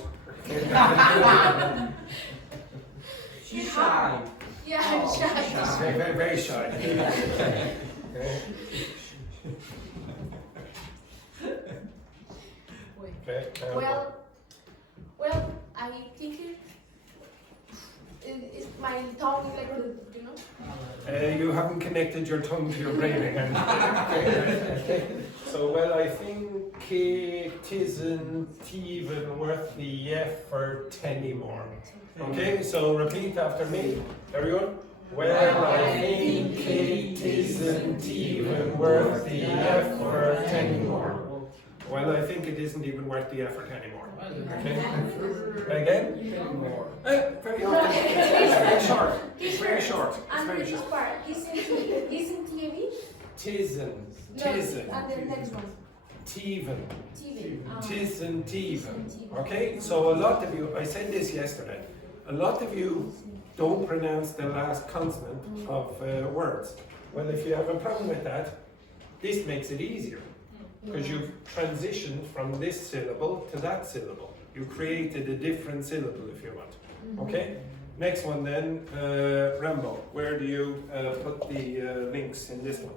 She's shy. Yeah, I'm shy. Very, very shy. Okay. Well, I think it's my tongue like you know. You haven't connected your tongue to your brain again. So, well, I think it isn't even worth the effort anymore. Okay, so repeat after me. Everyone? Well, I think it isn't even worth the effort anymore. Well, I think it isn't even worth the effort anymore. Okay? Again? More. Very often. It's very short. It's very short. It's And very this short. part isn't TV? Tisn't. And the next one. Teven. TV. Tisn't even. Okay? So a lot of you, I said this yesterday, a lot of you don't pronounce the last consonant of words. Well, if you have a problem with that, this makes it easier. Because you've transitioned from this syllable to that syllable. You created a different syllable if you want. Okay? Next one then, Rambo. Where do you put the links in this one?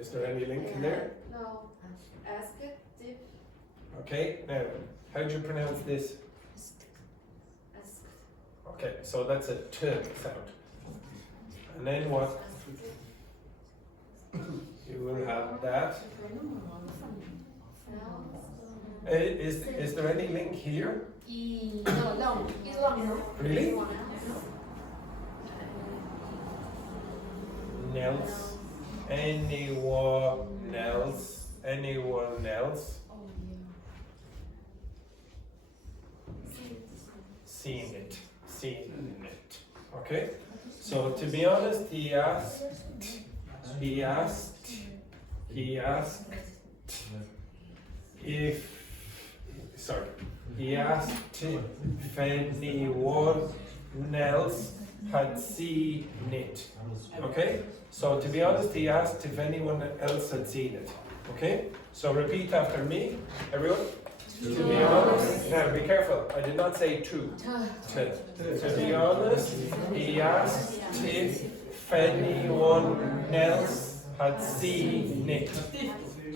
Is there any link in there? No. Ask it, tip, Okay, now, how do you pronounce this? ask. Okay, so that's a t sound. And then what? You will have that. Is there any link here? No, long. It's long, no? Really? else, anyone else, anyone else seen it, okay? So to be honest, he asked if anyone else had seen it. Okay? So to be honest, he asked if anyone else had seen it. Okay? So repeat after me, everyone. To be honest, now be careful, I did not say to. To be honest, he asked if anyone else had seen it.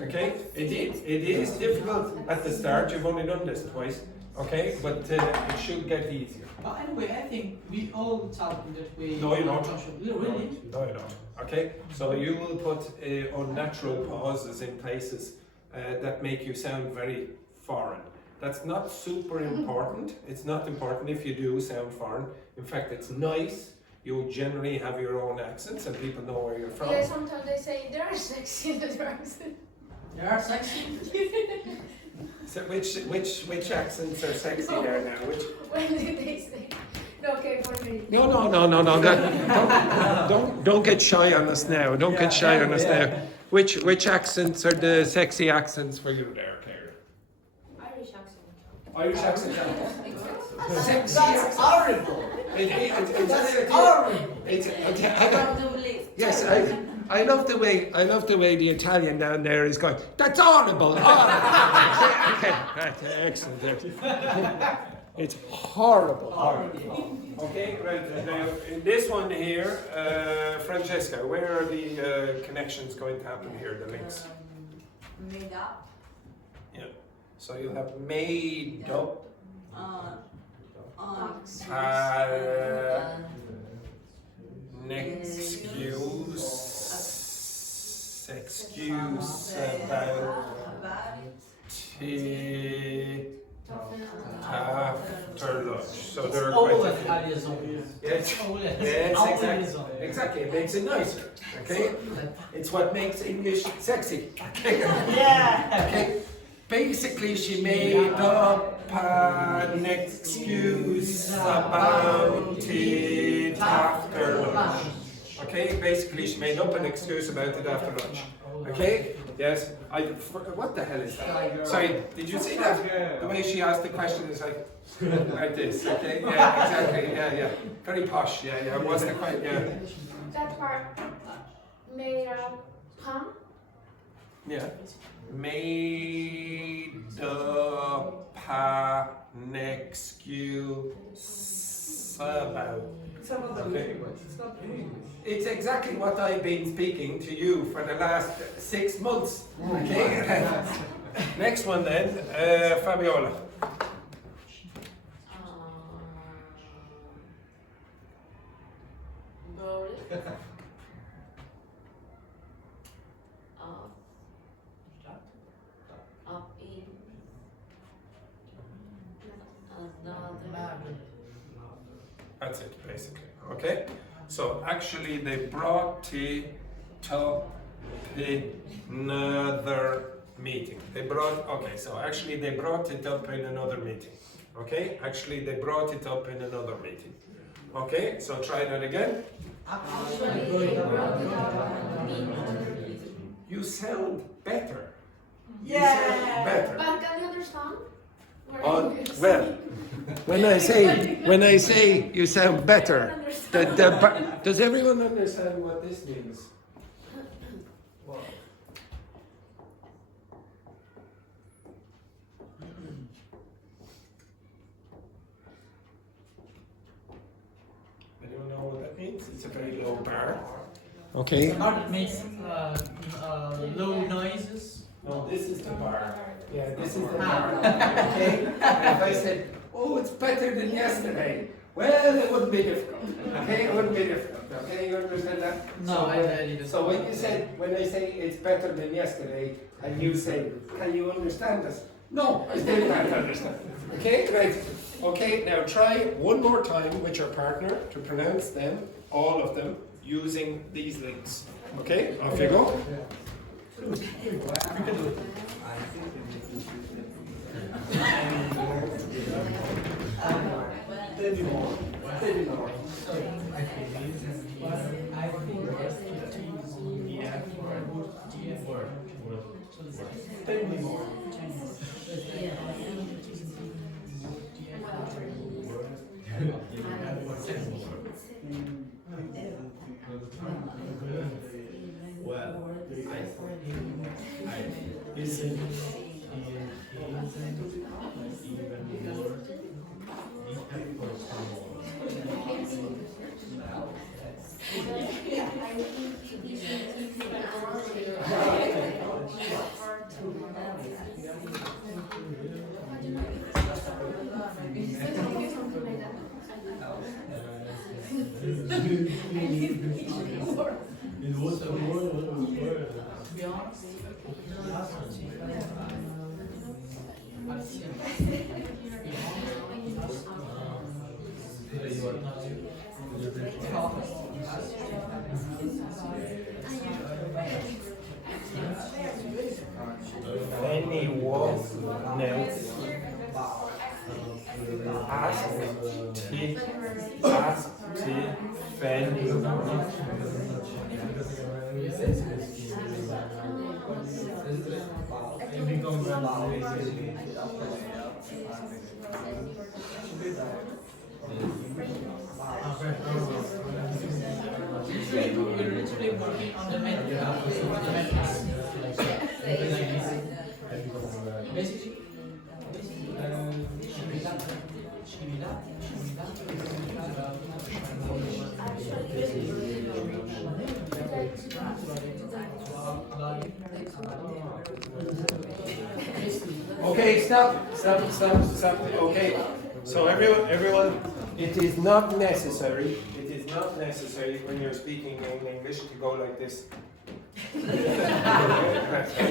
Okay? It is difficult at the start, you've only done this twice. Okay? But it should get easier. But anyway, I think we all talk in that way. No, you don't. Really? No, you don't. Okay? So you will put unnatural pauses in places that make you sound very foreign. That's not super important. It's not important if you do sound foreign. In fact, it's nice. You generally have your own accents and people know where you're from. Yeah, sometimes they say they are sexy in their accent. They are sexy? So which accents are sexy there now? Which? When did they say? No, okay, for me. No. Don't get shy on us now. Don't get shy on us now. Which accents are the sexy accents for you there, Claire? Irish Irish accent. accent. Sexy. That's horrible. That's horrible. Yes, I love the way the Italian down there is going. That's horrible. Okay, right, excellent. It's horrible. Okay, right. Now in this one here, Francesca, where are the connections going to happen here? The links. Made up. Yeah. So you'll have made up. Excuse about it after lunch. So they're quite liaisons. Yes, exactly. It makes it nicer. Okay? It's what makes English sexy. Okay? Yeah. Okay. Basically, she made up an excuse about it after lunch. Okay, basically she made up an excuse about it after lunch. Okay, yes. What the hell is that? Sorry, did you see that? The way she asked the question is like this. Okay, yeah, exactly. Yeah. Very posh. Yeah. What's the question? Yeah. That part made up, huh? Yeah. Made up an excuse about. Some of the language, it's not English. It's exactly what I've been speaking to you for the last 6 months. Okay? Next one then, Fabiola. Up in another. That's it, basically. Okay? So actually they brought it to another meeting. They brought it up in another meeting. Okay? Actually they brought it up in another meeting. Okay? So try that again. You sound better. Yeah. You sound better. But can you understand? Well, when I say you sound better, does everyone understand what this means? Anyone know what that means? It's a very low bar. Okay. Art makes low noises. No, this is the bar. Yeah, this is the bar. Okay? And if I said, oh, it's better than yesterday, well, it wouldn't be difficult. Okay? It wouldn't be difficult. Okay? You understand that? No, I didn't. So when I say it's better than yesterday, and you say, can you understand us? No, I still can't understand. Okay? Right. Okay, now try one more time with your partner to pronounce them, all of them, using these links. Okay, off you go. Anyone else ask Fanny. You're literally working on the metrics. Basically, Okay, stop. Okay, so everyone, it is not necessary when you're speaking in English to go like this.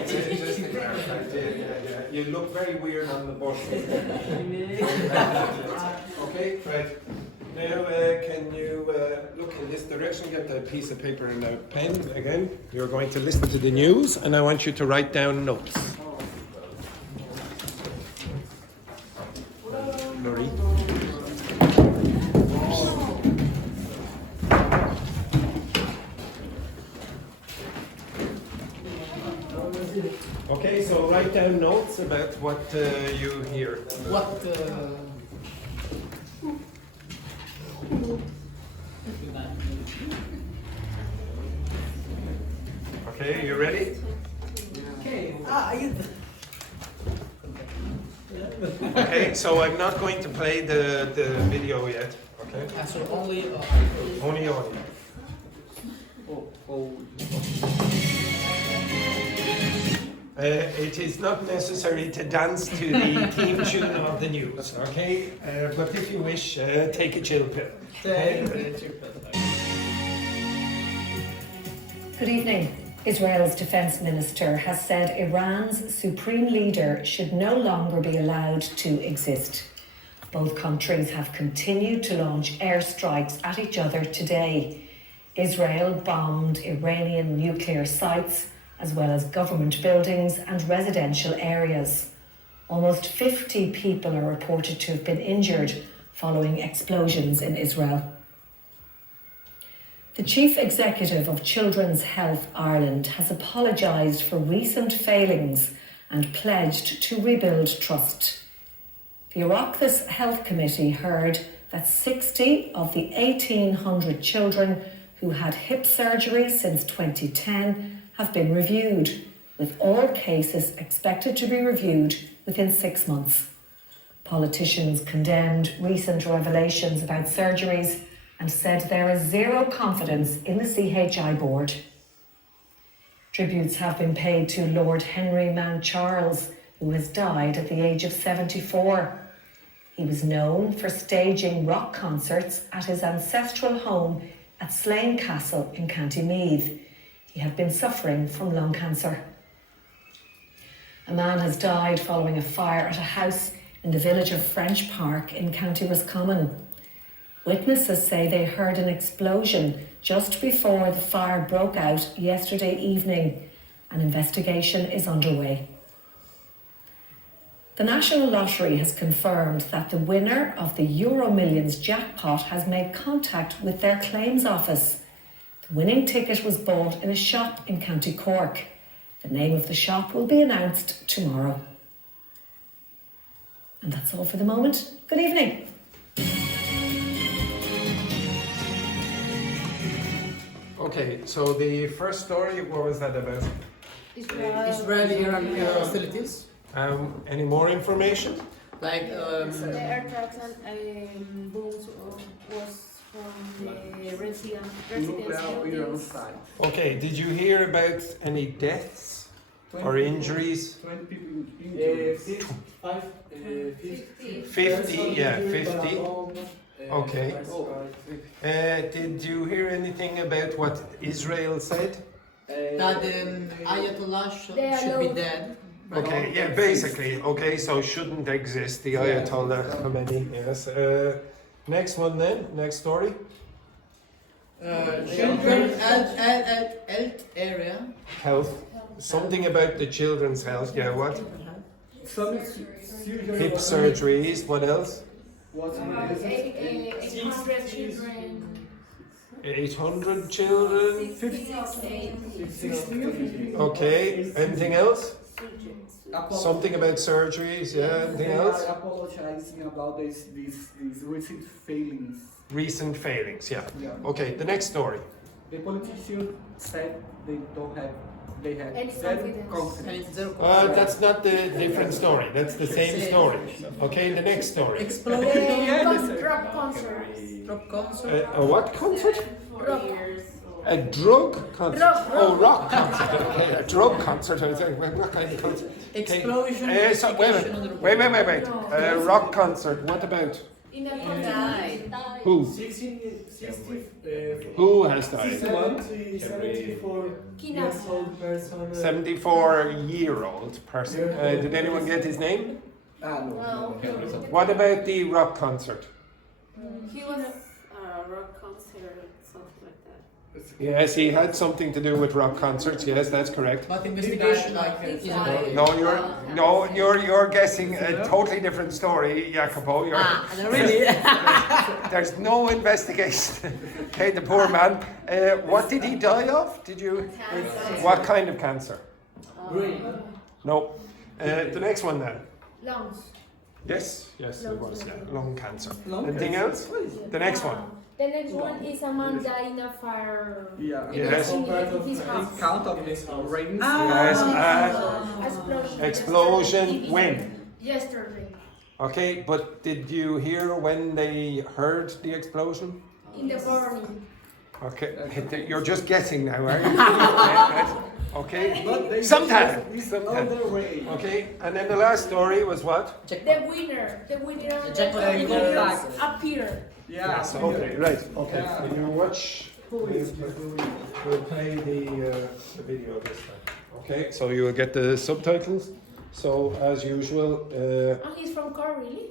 Just to clarify, you look very weird on the bus. Okay, right. Now, can you look in this direction, get that piece of paper and a pen again. You're going to listen to the news, and I want you to write down notes. Marie. Okay, so write down notes about what you hear. Okay, you ready? okay. Okay, so I'm not going to play the video yet. Okay. So only audio. It is not necessary to dance to the theme tune of the news, okay? But if you wish, take a chill pill. Good evening. Israel's defense minister has said Iran's supreme leader should no longer be allowed to exist. Both countries have continued to launch airstrikes at each other today. Israel bombed Iranian nuclear sites, as well as government buildings and residential areas. Almost 50 people are reported to have been injured following explosions in Israel. The Chief Executive of Children's Health Ireland has apologised for recent failings and pledged to rebuild trust. The Oireachtas Health Committee heard that 60 of the 1,800 children who had hip surgery since 2010 have been reviewed, with all cases expected to be reviewed within 6 months. Politicians condemned recent revelations about surgeries and said there is zero confidence in the CHI board. Tributes have been paid to Lord Henry Mount Charles, who has died at the age of 74. He was known for staging rock concerts at his ancestral home at Slane Castle in County Meath. He had been suffering from lung cancer. A man has died following a fire at a house in the village of French Park in County Roscommon. Witnesses say they heard an explosion just before the fire broke out yesterday evening. An investigation is underway. The National Lottery has confirmed that the winner of the Euro Millions jackpot has made contact with their claims office. The winning ticket was bought in a shop in County Cork. The name of the shop will be announced tomorrow. And that's all for the moment. Good evening. Okay, so the first story, what was that about? Israeli-Iran hostilities. Any more information? Like The air tracks and bombs was from the Nuclear Iran side. Okay, did you hear about any deaths or injuries? 20 people injured. 50, yeah, 50. Okay. Did you hear anything about what Israel said? that the Ayatollah should be dead. Okay, yeah, basically. Okay, so shouldn't exist the Ayatollah Khomeini. Yes. Next one then. Next story. Children health area. Health. Something about the children's health. Yeah. What? Some Hip surgeries. What else? What's 800 children. 800 children. 60. Okay. Anything else? Something about surgeries. Yeah. Anything else? Apologizing about these recent failings. Recent failings. Yeah. Yeah. Okay. The next story. The politician said they have Any zero confidence. confidence. That's not the different story. That's the same story. Okay. The next story. Explosion. Rock concert. Drop concert. A what concert? Rock. A drug concert? Rock. Oh, rock concert. Okay, a drug concert. I was like, what kind of concert? Explosion. Wait. Rock concert. What about? In a concert. Who? 60, Who has died? 74 years old person. 74-year-old person. Did anyone get his name? No. What about the rock concert? He was a rock concert, something like that. Yes, he had something to do with rock concerts. Yes, that's correct. But investigation You're guessing a totally different story, Jacopo. really? There's no investigation. Okay, the poor man. What did he die of? Did you? What kind of cancer? No. The next one then. Lungs. Yes, it was lung cancer. Anything else? The next one. The next one is a man died in a fire. Yeah. Yes. In his house. Count of this rain. Yes. Explosion. When? Yesterday. Okay, but did you hear when they heard the explosion? In the morning. Okay, you're just guessing now, are you? Okay. Sometimes. Okay, and then the last story was what? The winner of jackpot the appeared. Yeah. Yes, okay, right. Okay, can you watch? We'll play the video this time. Okay, so you will get the subtitles. So, as usual... And he's from Cork, really?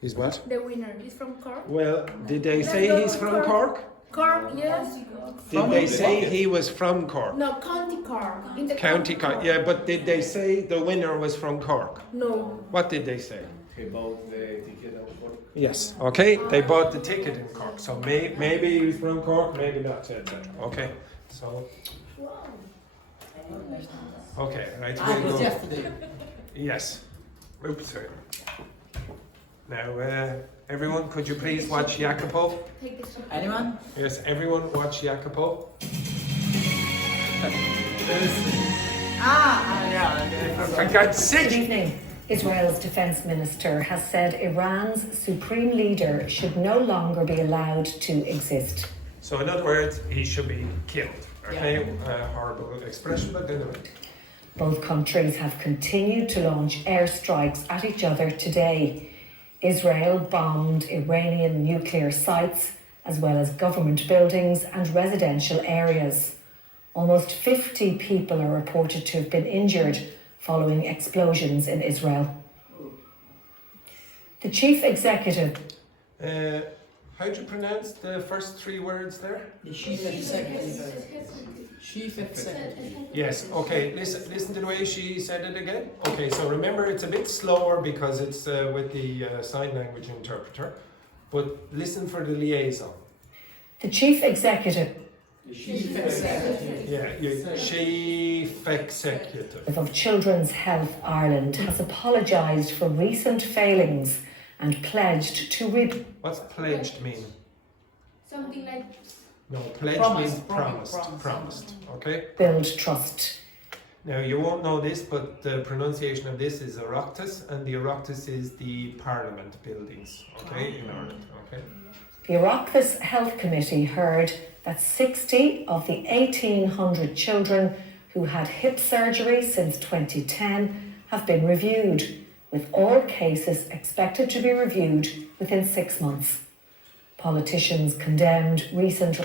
He's what? The winner is from Cork? Well, did they say he's from Cork? Cork, yes. Did they say he was from Cork? No, County Cork. In the County Cork, yeah, but did they say the winner was from Cork? No. What did they say? He bought the ticket in Cork. Yes, okay, they bought the ticket in Cork, so maybe he's from Cork, maybe not, etc. Okay, so... Okay, right, we'll go. Yesterday. Yes. Oops, sorry. Now, everyone, could you please watch Jacopo? Anyone? Yes, everyone watch Jacopo. For God's Good sake! evening. Israel's defense minister has said Iran's supreme leader should no longer be allowed to exist. So, in other words, he should be killed. Okay, horrible expression, but anyway. Both countries have continued to launch airstrikes at each other today. Israel bombed Iranian nuclear sites, as well as government buildings and residential areas. Almost 50 people are reported to have been injured following explosions in Israel. The chief executive... How'd you pronounce the first three words there? The chief executive. Chief executive. Yes, okay, listen to the way she said it again. Okay, so remember it's a bit slower because it's with the sign language interpreter, but listen for the liaison. The chief executive Chief executive. Yeah, chief executive. of Children's Health Ireland has apologised for recent failings and pledged to What's pledged mean? Something like No, pledge Promise, means promised, okay? rebuild trust. Now you won't know this, but the pronunciation of this is Oireachtas, and the Oireachtas is the Parliament buildings, okay, in Ireland, okay? The Oireachtas Health Committee heard that 60 of the 1,800 children who had hip surgery since 2010 have been reviewed, with all cases expected to be reviewed within 6 months. Politicians condemned recent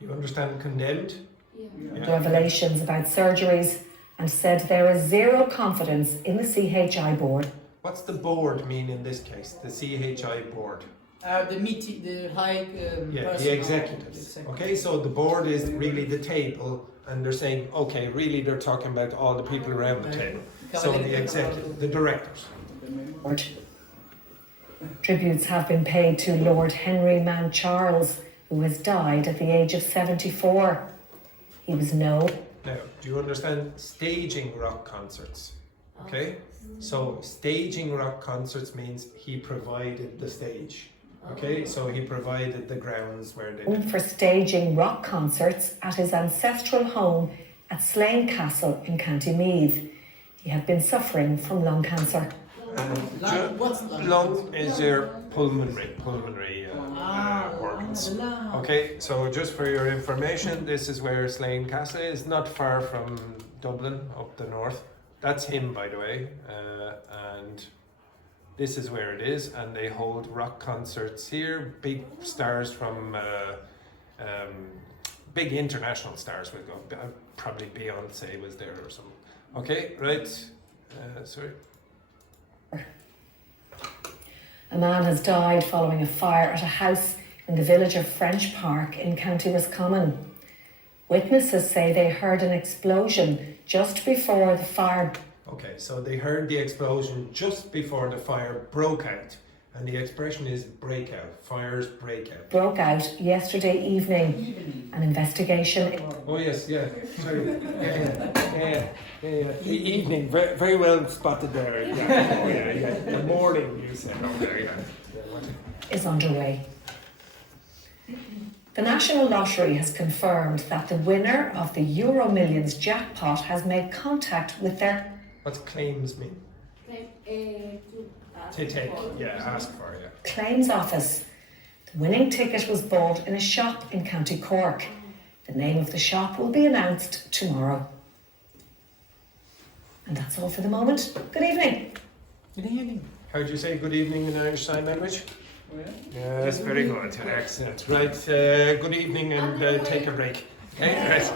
You understand condemned? Yeah. revelations about surgeries and said there is zero confidence in the CHI board. What's the board mean in this case? The CHI board? The meeting, the high Yeah, person the of- executives. Okay, so the board is really the table, and they're saying, okay, really they're talking about all the people around the table. So the executive, the directors. Tributes have been paid to Lord Henry Man Charles, who has died at the age of 74. He was known. Now, do you understand staging rock concerts? Okay, so staging rock concerts means he provided the stage. Okay, so he provided the grounds where they. For staging rock concerts at his ancestral home at Slane Castle in County Meath. He had been suffering from lung cancer. What's Lung is your pulmonary organs. Okay, so just for your information, this is where Slane Castle is, not far from Dublin, up the north. That's him, by the way, and this is where it is, and they hold rock concerts here. Big stars from, big international stars will go. Probably Beyonce was there or something. Okay, right. Sorry. A man has died following a fire at a house in the village of French Park in County Roscommon. Witnesses say they heard an explosion just before the fire. Okay, so they heard the explosion just before the fire broke out, and the expression is breakout. Fires break out. Broke out yesterday evening. An investigation. Oh yes, yeah. Sorry. Yeah. The evening, very, very well spotted there. Yeah. The morning, you said. Okay, yeah. Is underway. The National Lottery has confirmed that the winner of the Euro Millions jackpot has made contact with their. What's claims mean? To take, yeah, ask for, yeah. Claims office. The winning ticket was bought in a shop in County Cork. The name of the shop will be announced tomorrow. And that's all for the moment. Good evening. Good evening. How do you say good evening in Irish Sign Language? Yes, very good. Excellent. Right, good evening and take a break. Okay, right.